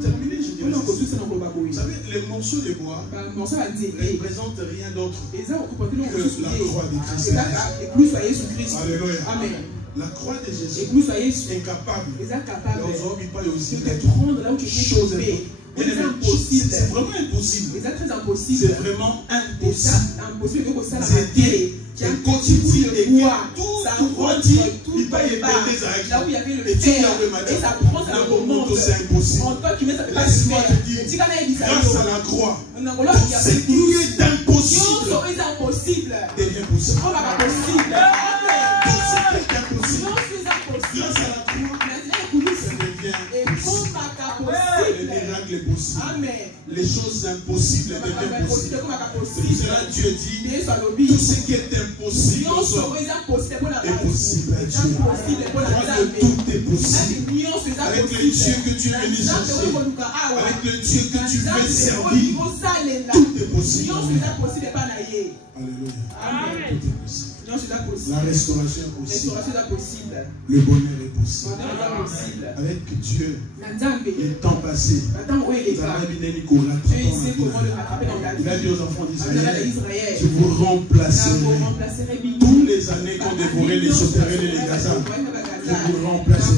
terminer, je dirais vous savez, les morceaux de bois ne représentent rien d'autre que la croix de Christ. Alléluia. Amen. La croix de Jésus est incapable de prendre chose impossible. C'est vraiment impossible. C'est vraiment impossible. C'est un quotidien et tout rôti, il va y là où il y avait le fer et ça prend ça remonte. C'est impossible. Laisse-moi te dire, grâce à la croix, ce qui est impossible devient possible. Tout ce qui est impossible, grâce à la croix, ça devient possible. Les miracles possibles. Les choses impossibles deviennent possibles. C'est pour cela que Dieu dit, tout ce qui est impossible est possible à Dieu. Tout est possible. Avec le Dieu que tu es venu chercher, avec le Dieu que tu veux servir, tout est possible. Alléluia. Amen. Tout est possible. La restauration est possible. Le bonheur est possible. Avec Dieu, les temps passés, il a dit aux enfants d'Israël, je vous remplacerai. Tous les années qu'on dévorait les sauterelles et les gazans, je vous remplacerai.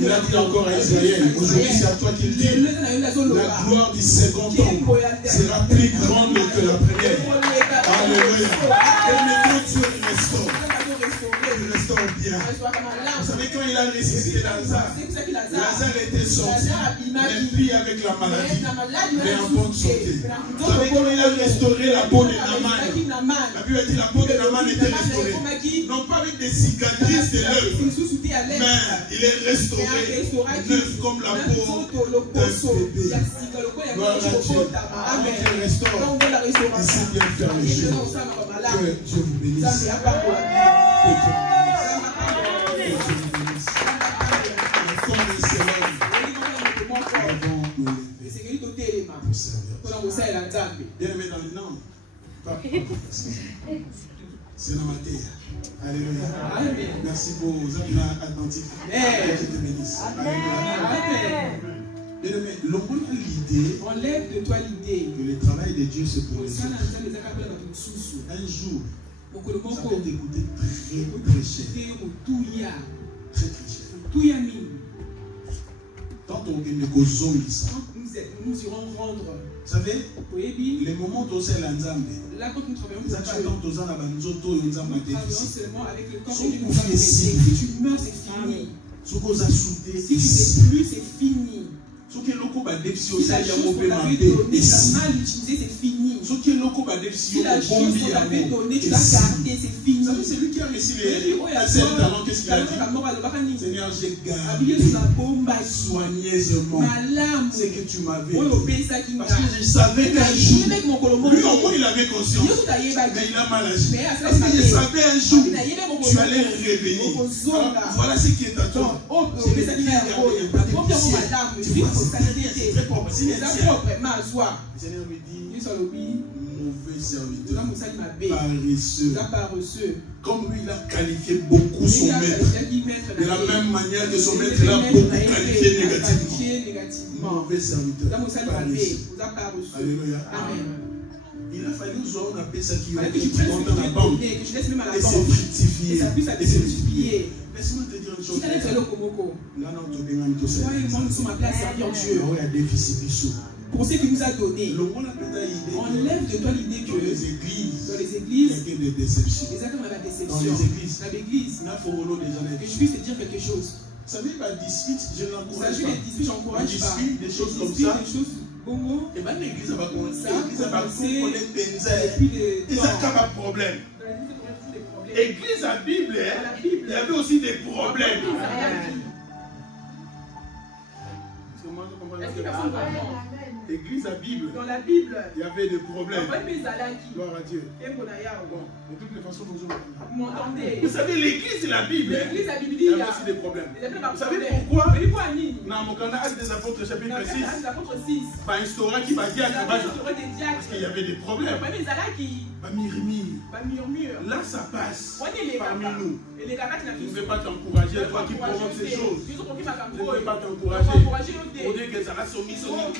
Il a dit encore à Israël, aujourd'hui c'est à toi qu'il dit, la gloire du second temps sera plus grande que la première. Alléluia. Et maintenant Dieu restaure. Il restaure bien. Vous savez, quand il a ressuscité Lazare, Lazare était sorti, même plus avec la maladie, mais en bonne santé. Vous savez, quand il a restauré la peau de Naaman, la Bible dit la peau de Naaman était restaurée. Non pas avec des cicatrices de l'œuvre, mais il est restauré, neuf comme la peau d'un bébé. Gloire à Dieu. Quand il restaure, il sait bien faire les choses. Que Dieu vous bénisse. Que Dieu vous bénisse. Les formes de ces hommes vont nous lever pour servir. Bien aimé dans le nom. C'est dans ma terre. Alléluia. Merci pour vos êtres attentifs. Que Dieu te bénisse. Alléluia. Enlève de toi l'idée que le travail de Dieu c'est pour les autres. Un jour, ça peut t'écouter très cher. Très cher. Tant on gagne que zombie ça. Nous irons rendre. Vous savez, les moments où c'est l'ensemble. Là, quand nous travaillons seulement avec le corps que Dieu nous a donné. Si tu meurs, c'est fini. Si tu n'es plus, c'est fini. Si la chose qu'on t'avait donnée, tu l'as mal utilisée, c'est fini. Si la chose qu'on t'avait donnée, tu l'as gardée, c'est fini. C'est lui qui a reçu les 7 talents. Qu'est-ce qu'il a dit? Seigneur, j'ai gardé soigneusement ce que tu m'avais dit. Parce que je savais qu'un jour, lui au moins il avait conscience, mais il a mal agi. Parce que je savais un jour, tu allais revenir. Alors, voilà ce qui est à toi. C'est très propre. Seigneur me dit, mauvais serviteur, paresseux. Comme lui, il a qualifié beaucoup son maître. De la même manière que son maître l'a beaucoup qualifié négativement. Mauvais serviteur, paresseux. Alléluia. Amen. Il a fallu que on appelle ça qui est dans la banque. Et c'est fructifié. Et c'est multiplié. Laisse-moi te dire une chose. Là, nous sommes appelés à servir Dieu. Pour ce qu'il nous a donné. Enlève de toi l'idée que dans les églises, il y a des déceptions. Exactement, la déception. Dans les églises, que je puisse te dire quelque chose. Vous savez, la dispute, je n'encourage pas. Les disputes, j'encourage pas. Des choses comme ça. Et bien l'église va commencer. L'église va connaître et ça n'a pas de problème. Église à Bible, il y avait aussi des problèmes. Église à Bible, dans la Bible, il y avait des problèmes. Gloire à Dieu. Bon, de toutes les façons, vous m'entendez. Vous savez, l'église et la Bible, il y avait aussi des problèmes. Vous savez pourquoi? Dans mon canal Actes des Apôtres, chapitre 6, pas un story qui va dire parce qu'il y avait des problèmes. Là, ça passe parmi nous. Je ne vais pas t'encourager, toi qui provoques ces choses. Je ne vais pas t'encourager. Pour dire que ça va soumis, non.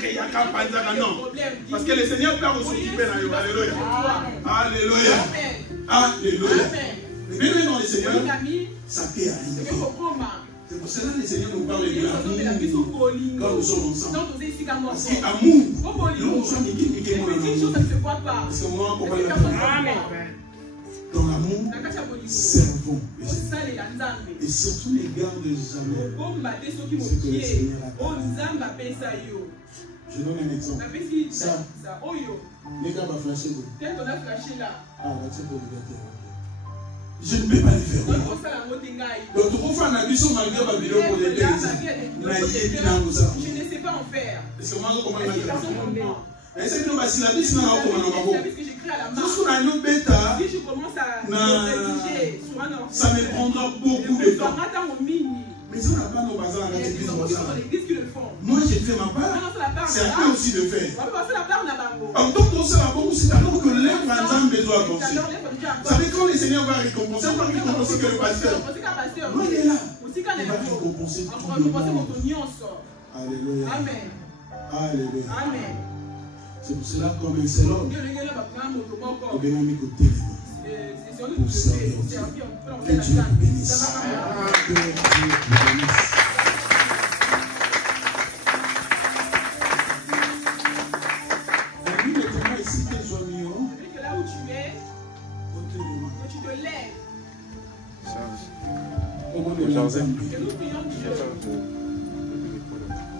Parce que le Seigneur peut s'occuper d'eux. Alléluia. Alléluia. Alléluia. Mais même dans le Seigneur, ça peut arriver. C'est pour cela que le Seigneur nous parle de l'amour quand nous sommes ensemble. Parce que l'amour, nous sommes équipés. Parce que moi, on va le faire. Dans l'amour, servons. Et surtout les gardes jamais. Ce que le Seigneur a fait. Je donne un exemple. Ça, les gars vont flasher. Ah, je ne peux pas le faire. Donc, tout le monde a vu son malgré ma vidéo pour les deux. Je ne sais pas en faire. Est-ce que moi, comment je vais faire? Est-ce que si la vie, c'est un bêta, si je commence à rédiger sur un enfant, ça me prendra beaucoup de temps. Mais si on n'a pas nos bazars à l'église, moi j'ai fait ma part, c'est à eux aussi de faire. En tant que c'est alors que l'œuvre ensemble doit avancer. Vous savez, quand le Seigneur va récompenser, on va récompenser que le pasteur. Moi il est là. Il va récompenser tout le monde. Alléluia. Amen. Alléluia. Amen. C'est pour cela comme un seul homme, on vient à mes côtés pour servir Dieu. Que Dieu vous bénisse. Que Dieu vous bénisse. Lui, le travail ici que je vois mieux. Là où tu es, que tu te lèves.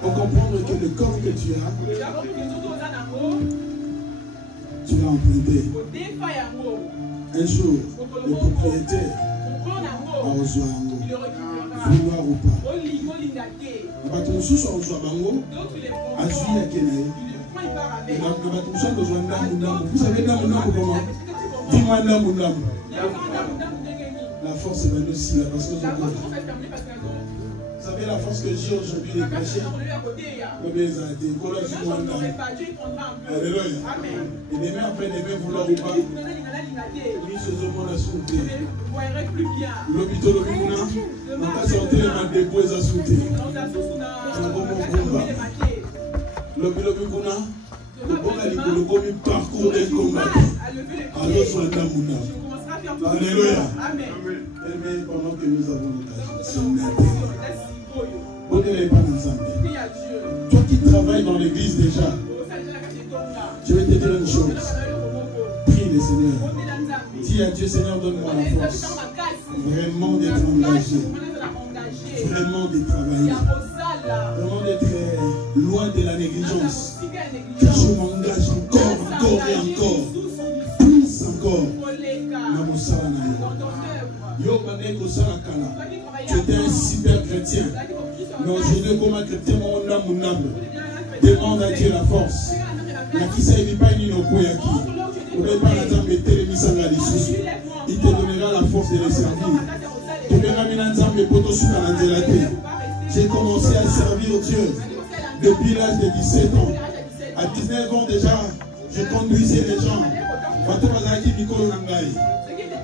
Pour comprendre que le corps que tu as, tu l'as emprunté. Un jour, le propriétaire a reçu un mot. Vouloir ou pas. Batumsusu a reçu un mot. Azui a kené. Batumsusu a reçu un mot. Vous savez Namu comment? Dis-moi Namu. La force est aussi là parce que vous savez la force que j'ai aujourd'hui est cachée. Alléluia. Et demain après demain vouloir ou pas. Oui, ce monde a sauté. L'hôpital de Mouna, on va sortir les dépôts à sauter. parcours d'un combattant. Alléluia. Amen. Pendant que nous avons l'occasion, toi qui travailles dans l'église déjà, je vais te dire une chose. Prie le Seigneur. Dis à Dieu, Seigneur, donne-moi la force. Vraiment d'être engagé. Vraiment de travailler. Vraiment d'être loin de la négligence. Que je m'engage encore et encore. Plus encore. Tu étais un super chrétien. Mais aujourd'hui, comme un chrétien, demande à Dieu la force. Il te donnera la force de le servir. J'ai commencé à servir Dieu depuis l'âge de 17 ans. À 19 ans déjà, je conduisais les gens.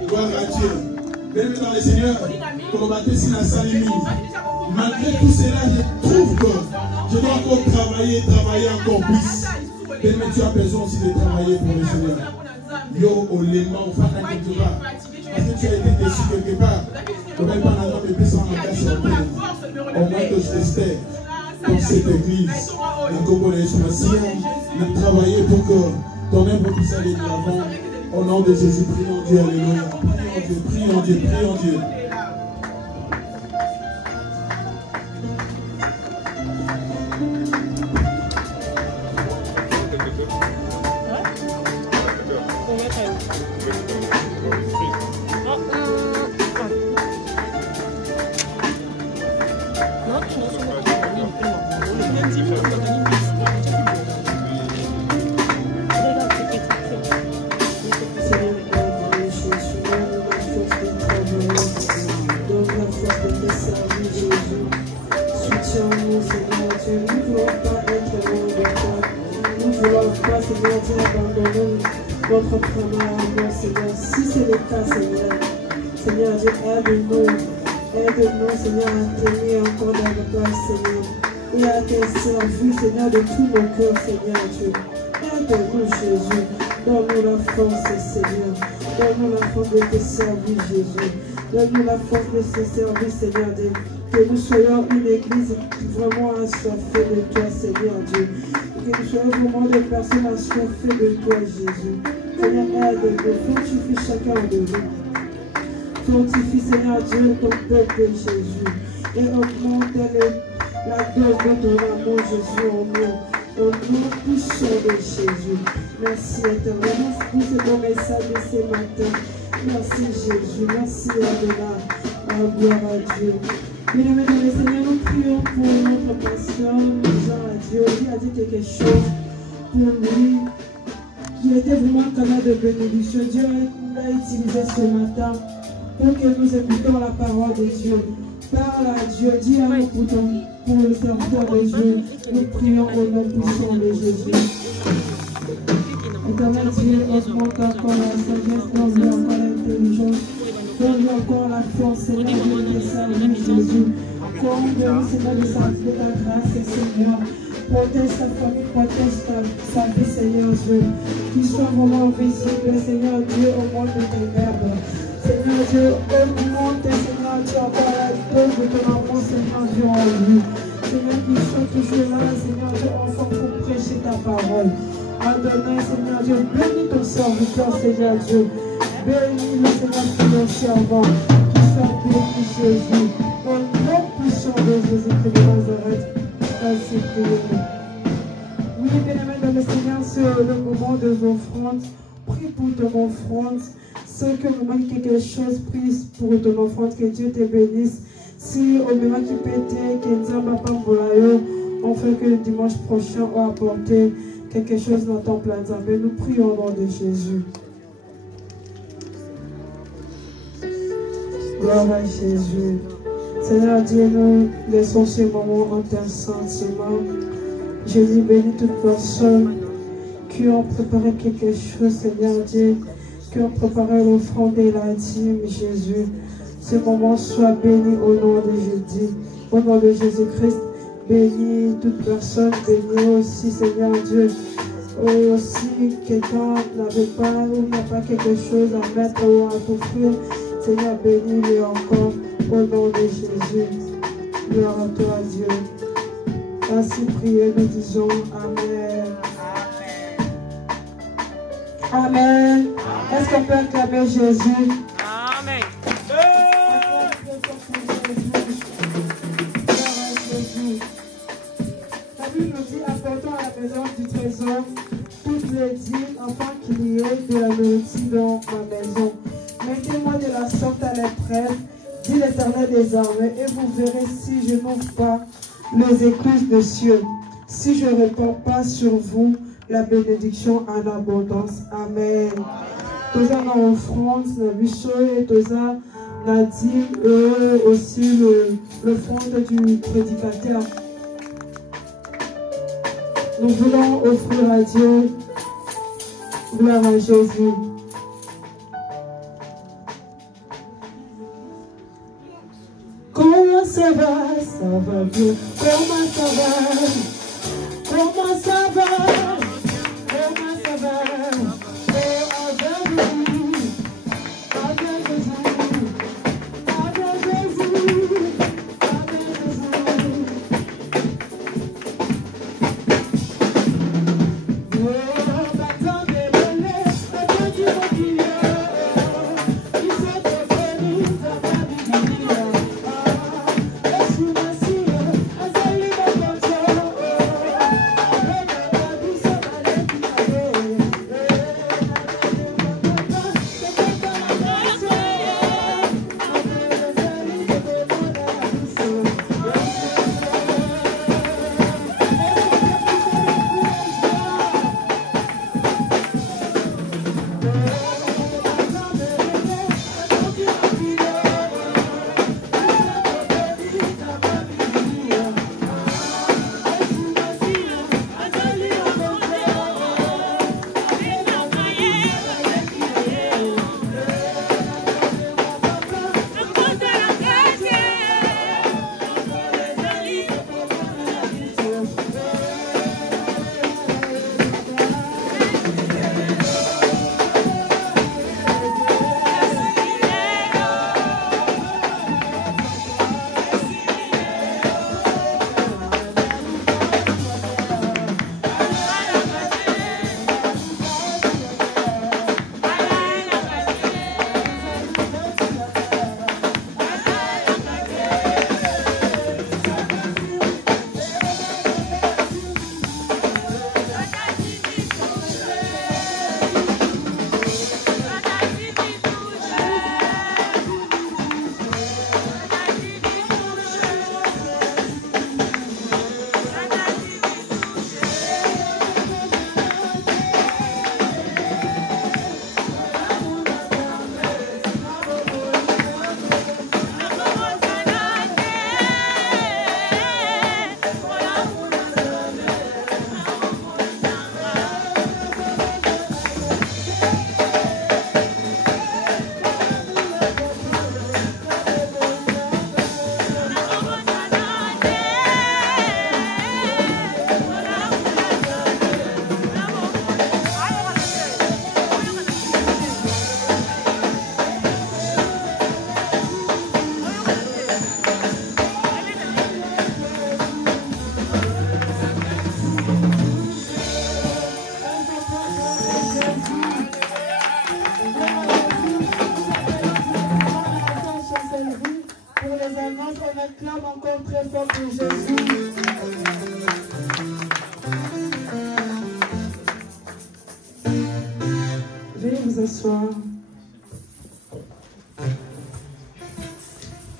Gloire à Dieu. Même dans le Seigneur, malgré tout cela, je trouve que je dois encore travailler encore plus. Mais tu as besoin aussi de travailler pour le Seigneur. Yo, au léma, au fana quelque part. Parce que tu as été déçu quelque part. On ne va pas avoir de plus en engagement sur toi. Au moins que je t'espère dans cette église. La Congolaise Massia, de travailler pour que ton œuvre puisse aller de l'avant. Au nom de Jésus, prie en Dieu, alléluia. Prie en Dieu, prie en Dieu. Votre travail à moi, Seigneur. Si c'est le cas, Seigneur, Seigneur, Dieu, aide-nous, Seigneur, à t'aimer encore davantage, Seigneur, et à te servir, Seigneur, de tout mon cœur, Seigneur, Dieu. Aide-nous, Jésus. Donne-nous la force, Seigneur. Donne-nous la force de te servir, Jésus. Donne-nous la force de te servir, Seigneur, Dieu. Que nous soyons une église vraiment assoiffée de toi, Seigneur, Dieu. Que nous soyons vraiment des personnes assoiffées de toi, Jésus. Seigneur, aide-nous, fortifie chacun de nous. Fortifie, Seigneur Dieu, ton peuple, Jésus. Et augmente la dose de ton amour, Jésus, en nous. Au nom puissant de Jésus. Merci, éternellement, pour ce bon message de ce matin. Merci, Jésus. Merci, Adonai. Gloire à Dieu. Bien-aimés dans le Seigneur, nous prions pour notre pasteur, nous disons à Dieu, il a dit quelque chose pour lui qui était vraiment un canal de bénédiction. Dieu l'a utilisé ce matin pour que nous écoutons la parole de Dieu. Parle à Dieu, dis à nous pour le serviteur de Dieu. Nous prions au nom puissant de Jésus. Éternel Dieu, augmente encore la sagesse, donne-lui encore l'intelligence. Donne-lui encore la force, Seigneur, de te servir, Jésus. Comble-nous, Seigneur, de ta grâce, Seigneur. Protège sa famille, protège sa vie, Seigneur Dieu. Qu'il soit vraiment visible, Seigneur Dieu, au monde de tes verbes. Seigneur Dieu, augmente, Seigneur Dieu, encore la dose de ton amour, Seigneur Dieu, en lui. Seigneur, qu'il soit toujours là, Seigneur Dieu, enfant, pour prêcher ta parole. Adonai, Seigneur Dieu, bénis ton serviteur, Seigneur Dieu. Bénis le Seigneur pour nos servants, qui soit béni Jésus. Au nom puissant de Jésus-Christ de Nazareth, ainsi prions-nous. Oui, bien-aimés dans le Seigneur, c'est le moment de l'offrande. Prie pour ton offrande. Ceux que vous manquez quelque chose, prie pour ton offrande. Que Dieu te bénisse. Si au moment qui pétait, que Dieu m'a pas mbolayo, on fait que le dimanche prochain, on va apporter quelque chose dans ton plan. Mais nous prions au nom de Jésus. Gloire à Jésus. Seigneur Dieu, nous laissons ce moment en tes sentiments. Je lui bénis toutes personnes qui ont préparé quelque chose, Seigneur Dieu, qui ont préparé l'offrande et la dîme, Jésus. Ce moment soit béni au nom de Jésus, au nom de Jésus-Christ. bénis toute personne, bénis aussi, Seigneur Dieu. Aussi, quelqu'un n'avait pas ou n'a pas quelque chose à mettre ou à t'offrir, Seigneur, bénis-le encore au nom de Jésus. Gloire à toi, Dieu. Ainsi prié, nous disons Amen. Amen. Est-ce qu'on peut acclamer Jésus? Amen. La Bible nous dit, apportons à la maison du trésor toutes les dîmes afin qu'il y ait de la nourriture dans ma maison. Mettez-moi de la sorte à l'épreuve, dit l'Éternel des armées, et vous verrez si je n'ouvre pas les écluses des cieux, si je ne répands pas sur vous la bénédiction en abondance. Amen. Toza na offrande na biso et toza na dîme et aussi l'offrande du prédicateur. Nous voulons offrir à Dieu, gloire à Jésus. Comment ça va bien. Comment ça va? Comment ça va? Comment ça va? Oh, avec vous, avec vous, avec vous, avec vous. Oh, bâton de belé, bâton du mobilier, qui s'est préféré, ça va bien.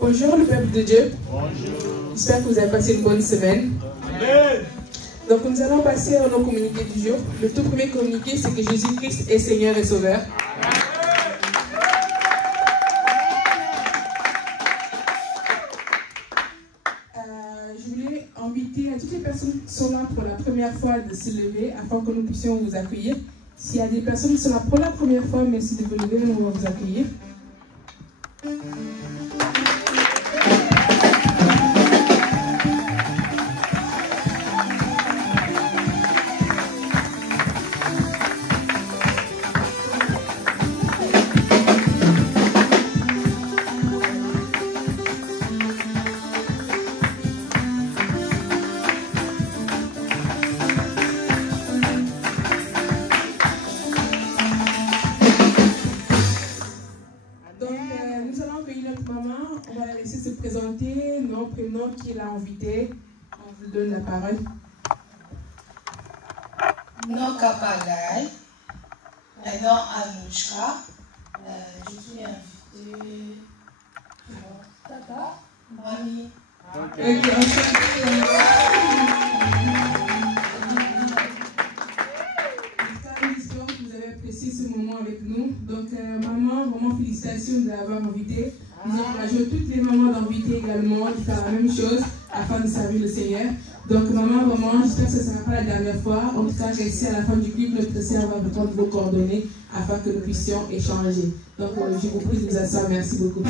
Bonjour le peuple de Dieu. J'espère que vous avez passé une bonne semaine. Amen. Donc nous allons passer à nos communiqués du jour. Le tout premier communiqué, c'est que Jésus-Christ est Seigneur et Sauveur. Je voulais inviter à toutes les personnes qui sont là pour la première fois de se lever afin que nous puissions vous accueillir. S'il y a des personnes qui sont là pour la première fois, merci de vous lever, on va vous accueillir. nom qui l'a invité. On vous donne la parole. Non Kapagai, non Anushka, je suis invitée pour Tata, Mami. J'espère que vous avez apprécié ce moment avec nous. Donc, maman, vraiment félicitations d'avoir invité. Nous encourageons toutes les mamans d'inviter également, de faire la même chose afin de servir le Seigneur. Donc, maman, vraiment, j'espère que ce ne sera pas la dernière fois. En tout cas, ici à la fin du clip, notre sœur va prendre vos coordonnées afin que nous puissions échanger. Donc, je vous prie de nous asseoir. Merci beaucoup.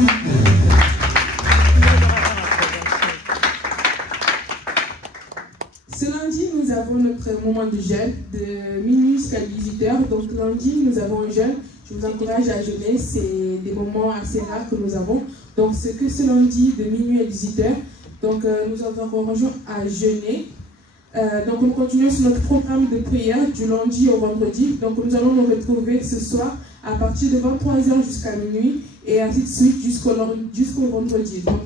Ce lundi, nous avons notre moment de jeûne de minuit jusqu'à 18h. Donc lundi, nous avons un jeûne. Je vous encourage à jeûner. C'est des moments assez rares que nous avons. Donc c'est que ce lundi de minuit à 18h. Donc nous vous encourageons à jeûner. Donc on continue sur notre programme de prière du lundi au vendredi. Donc nous allons nous retrouver ce soir à partir de 23h jusqu'à minuit et ainsi de suite jusqu'au vendredi. Donc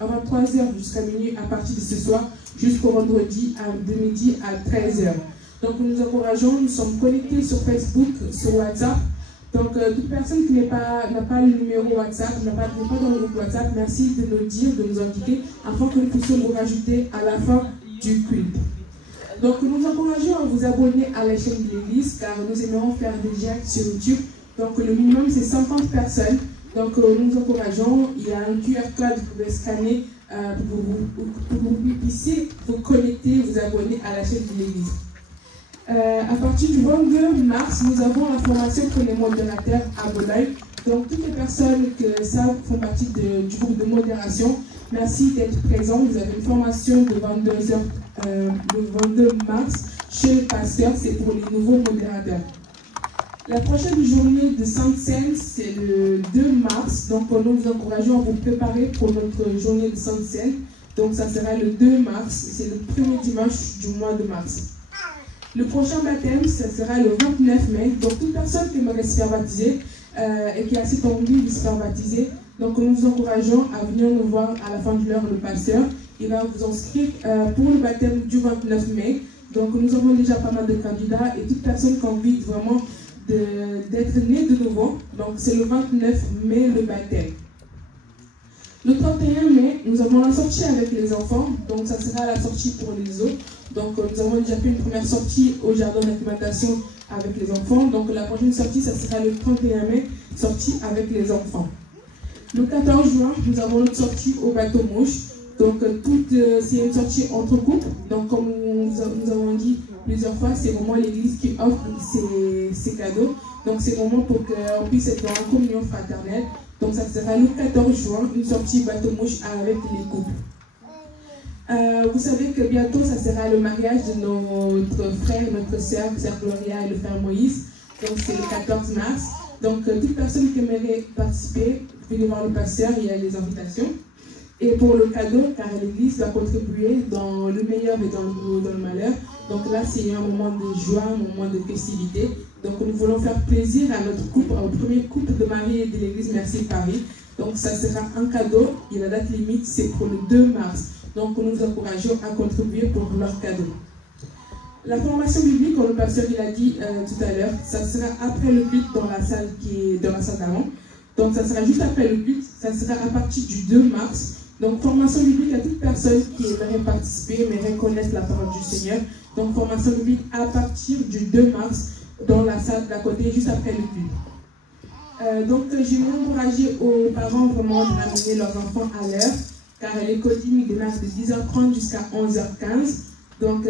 à 23h jusqu'à minuit à partir de ce soir jusqu'au vendredi de midi à 13h. Donc nous nous encourageons, nous sommes connectés sur Facebook, sur WhatsApp. Donc toute personne qui n'a pas le numéro WhatsApp, n'est pas dans le groupe WhatsApp, merci de nous dire, de nous indiquer afin que nous puissions vous rajouter à la fin du culte. Donc nous vous encourageons à vous abonner à la chaîne de l'église car nous aimerons faire des directs sur YouTube. Donc le minimum c'est 50 personnes. Donc nous vous encourageons, il y a un QR code que vous pouvez scanner pour que vous puissiez vous connecter, vous abonner à la chaîne de l'église. À partir du 22 mars, nous avons la formation pour les modérateurs à Bolaï. Donc toutes les personnes que ça font partie du groupe de modération, merci d'être présents. Vous avez une formation de 22h le 22 mars chez le pasteur, c'est pour les nouveaux modérateurs. La prochaine journée de Sainte Seine, c'est le 2 mars. Donc nous vous encourageons à vous préparer pour notre journée de Sainte Seine. Donc ça sera le 2 mars, c'est le premier dimanche du mois de mars. Le prochain baptême, ça sera le 29 mai. Donc toute personne qui aimerait se faire baptiser et qui a cette envie de se faire baptiser, donc nous vous encourageons à venir nous voir à la fin de l'heure, le pasteur. Il va vous inscrire pour le baptême du 29 mai. Donc nous avons déjà pas mal de candidats et toute personne qui a envie vraiment d'être né de nouveau. Donc c'est le 29 mai le baptême. Le 31 mai, nous avons la sortie avec les enfants. Donc ça sera la sortie pour les eaux. Donc nous avons déjà fait une première sortie au jardin d'acclimatation avec les enfants. Donc la prochaine sortie, ça sera le 31 mai, sortie avec les enfants. Le 14 juin, nous avons notre sortie au bateau mouche. Donc c'est une sortie entre couples. Donc comme nous avons dit plusieurs fois, c'est vraiment l'église qui offre ces cadeaux. Donc c'est vraiment pour qu'on puisse être en communion fraternelle. Donc ça sera le 14 juin, une sortie bateau mouche avec les couples. Vous savez que bientôt, ça sera le mariage de notre frère, notre sœur Gloria et le frère Moïse. Donc c'est le 14 mars. Donc toute personne qui aimerait participer, venez voir le pasteur, il y a les invitations. Et pour le cadeau, car l'église va contribuer dans le meilleur et dans le malheur. Donc là, c'est un moment de joie, un moment de festivité. Donc nous voulons faire plaisir à notre couple, au premier couple de mariés de l'église Merci Paris. Donc ça sera un cadeau et la date limite, c'est pour le 2 mars. Donc nous nous encourageons à contribuer pour leur cadeau. La formation biblique, comme le pasteur il a dit tout à l'heure, ça sera après le culte dans la salle d'avant. Donc ça sera juste après le culte, ça sera à partir du 2 mars. Donc formation biblique à toute personne qui aimerait participer, mais reconnaître la parole du Seigneur. Donc formation biblique à partir du 2 mars dans la salle d'à côté, juste après le culte. Donc j'aimerais encourager aux parents vraiment de ramener leurs enfants à l'heure, car les codines démarrent de 10h30 jusqu'à 11h15. Donc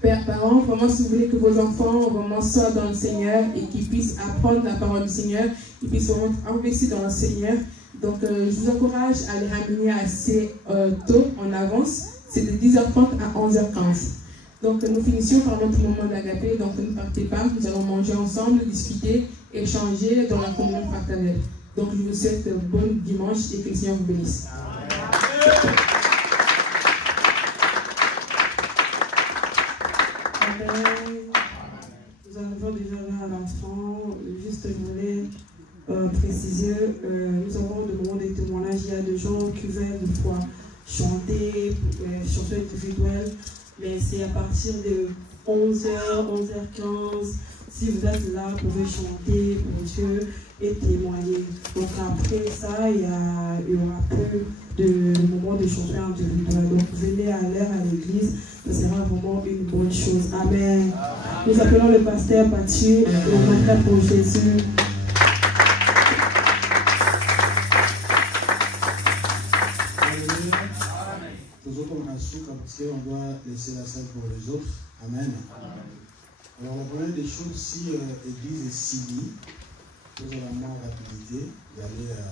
père, parents, vraiment si vous voulez que vos enfants vraiment soient dans le Seigneur et qu'ils puissent apprendre la parole du Seigneur, qu'ils puissent vraiment investir dans le Seigneur. Donc je vous encourage à les ramener assez tôt en avance. C'est de 10h30 à 11h15. Donc nous finissions par notre moment d'agapé. Donc ne partez pas, nous allons manger ensemble, discuter, échanger dans la communion fraternelle. Donc je vous souhaite un bon dimanche et que le Seigneur vous bénisse. Nous arrivons déjà là à la fin. Juste je voulais préciser, nous avons demandé des témoignages. Il y a des gens qui veulent de foi. chanter, chansons individuelles, mais c'est à partir de 11h, 11h15. Si vous êtes là, vous pouvez chanter pour Dieu et témoigner. Donc après ça, il y aura peu de moments de chanter individuels. Donc venez à l'heure à l'église, ça sera vraiment une bonne chose. Amen. Nous appelons le pasteur Mathieu au matin pour Jésus. Parce qu'on doit laisser la salle pour les autres. Amen. Alors la première des choses, si l'église est signée, vous avez la moins rapidité d'aller à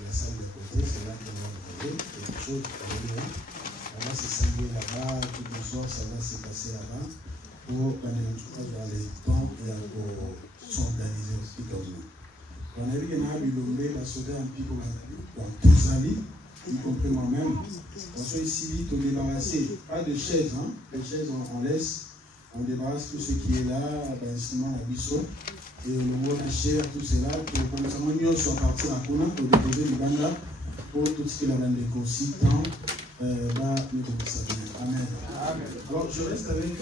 la salle de côté, c'est là qu'on va trouver quelque chose pour aller. On va se saluer là-bas, tout le soir, ça va se passer là-bas, pour dans les temps et pour s'organiser aussi comme nous. On a vu qu'il y a eu la sauter un petit peu dans tous les amis, y compris moi-même. On soit ici, on débarrasser, pas de chaises, hein. Les chaises on laisse. On débarrasse tout ce qui est là, l'instrument, la biseau, et le mot de chair, tout cela, pour que nous soit parti à Kona, pour déposer le banda, pour tout ce qui est la bande de Kossi, tant, là, nous devons Amen. Alors, je reste avec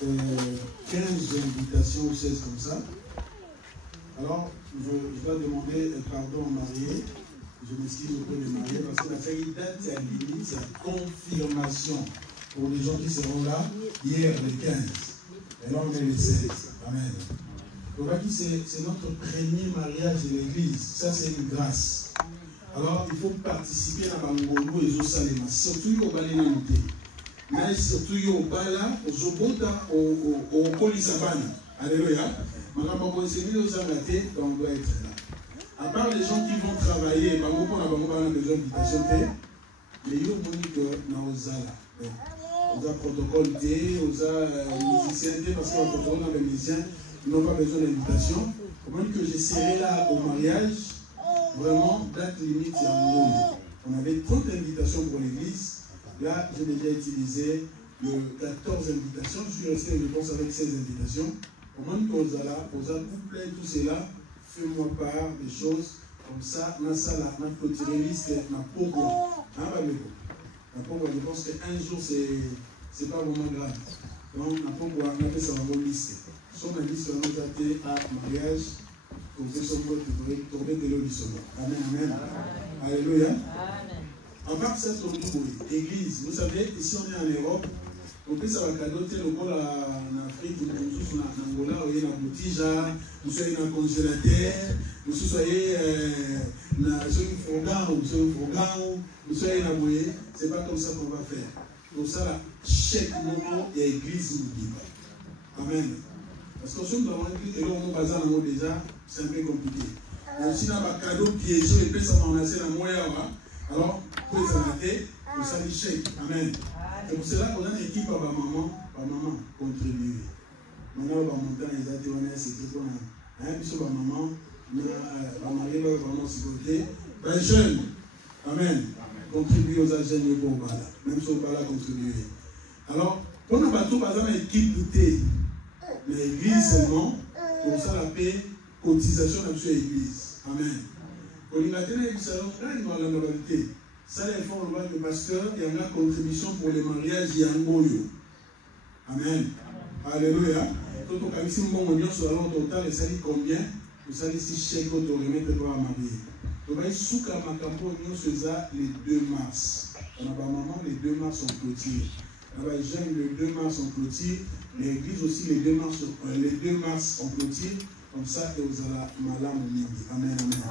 15 invitations ou 16 comme ça. Alors, je dois demander pardon aux mariés. Je m'excuse auprès des mariés parce que la feuille date, c'est à limite, c'est la confirmation. Pour les gens qui seront là, hier le 15, et là on est le 16. Amen. Donc c'est notre premier mariage de l'église. Ça c'est une grâce. Alors il faut participer à Bangongo et Zosalema. Surtout au Balinanité. Mais surtout au Bala, au Zobota, au Kolisabana. Alléluia. Madame Bangongo, donc on doit être là. À part les gens qui vont travailler, Bangongo, on a besoin d'invitation. Mais il y a un Ozala. On a protocole, on a musicien, parce qu'on a protocole dans les musiciens, ils n'ont pas besoin d'invitation. Au moins que je serai là au mariage, vraiment, date limite, il y a un monde. On avait 30 invitations pour l'église. Là, j'ai déjà utilisé 14 invitations. Je suis resté, je pense, avec 16 invitations. Au moins que vous avez couplé tout cela, fais-moi part des choses. Comme ça, on a ça là, on a clôturé liste, on a pauvre. Je pense qu'un jour, c'est pas vraiment grave. Donc, on a fait ça dans liste. Si on a dit sur notre athée à mariage, comme ça, on peut tomber de l'eau du sommet. Amen, amen. Alléluia. En part, ça, c'est l'église. Vous savez, ici, on est en Europe. On peut savoir cadeau, le bol en Afrique, nous sommes en Angola, on est dans le botija, nous sommes dans le congélateur, nous sommes dans le c'est pas comme ça qu'on va faire. Donc ça, là, chaque moment, il y a l'église nous dit. Amen. Parce que si nous avons l'église, et là, on va bazar déjà, c'est un peu compliqué. Mais si on a un cadeau piégé, et puis ça va enlacer la moyenne, alors, pour les arrêter, nous sommes chèques. Amen. C'est pour cela qu'on a une équipe à maman contribuer. Maintenant, on va monter les ateliers, c'est tout. Un peu sur maman, on marié va vraiment se côté. Les jeunes, amen, contribuer aux agents pour Bala. Même si on Bala contribuer. Alors, on n'a pas tout, par exemple, une équipe doutée. Mais l'église seulement, pour ça, la paix, cotisation dans l'église. Amen. Quand il a tenu le salon, là, il doit la normalité. Ça, les fonds, le pasteur, il y a une contribution pour les mariages, il y a un goyo. Amen. Alléluia. Quand on a vu si on a sur la total, et ça dit combien? Vous savez si chèque on remettre pour la mariée. Donc, il y a les 2 mars. On a pas maman, les 2 mars sont clôturés. On a jeune, les 2 mars sont clôturés. L'église aussi, les 2 mars sont clôturés. Comme ça, et vous allez malade. Amen, amen.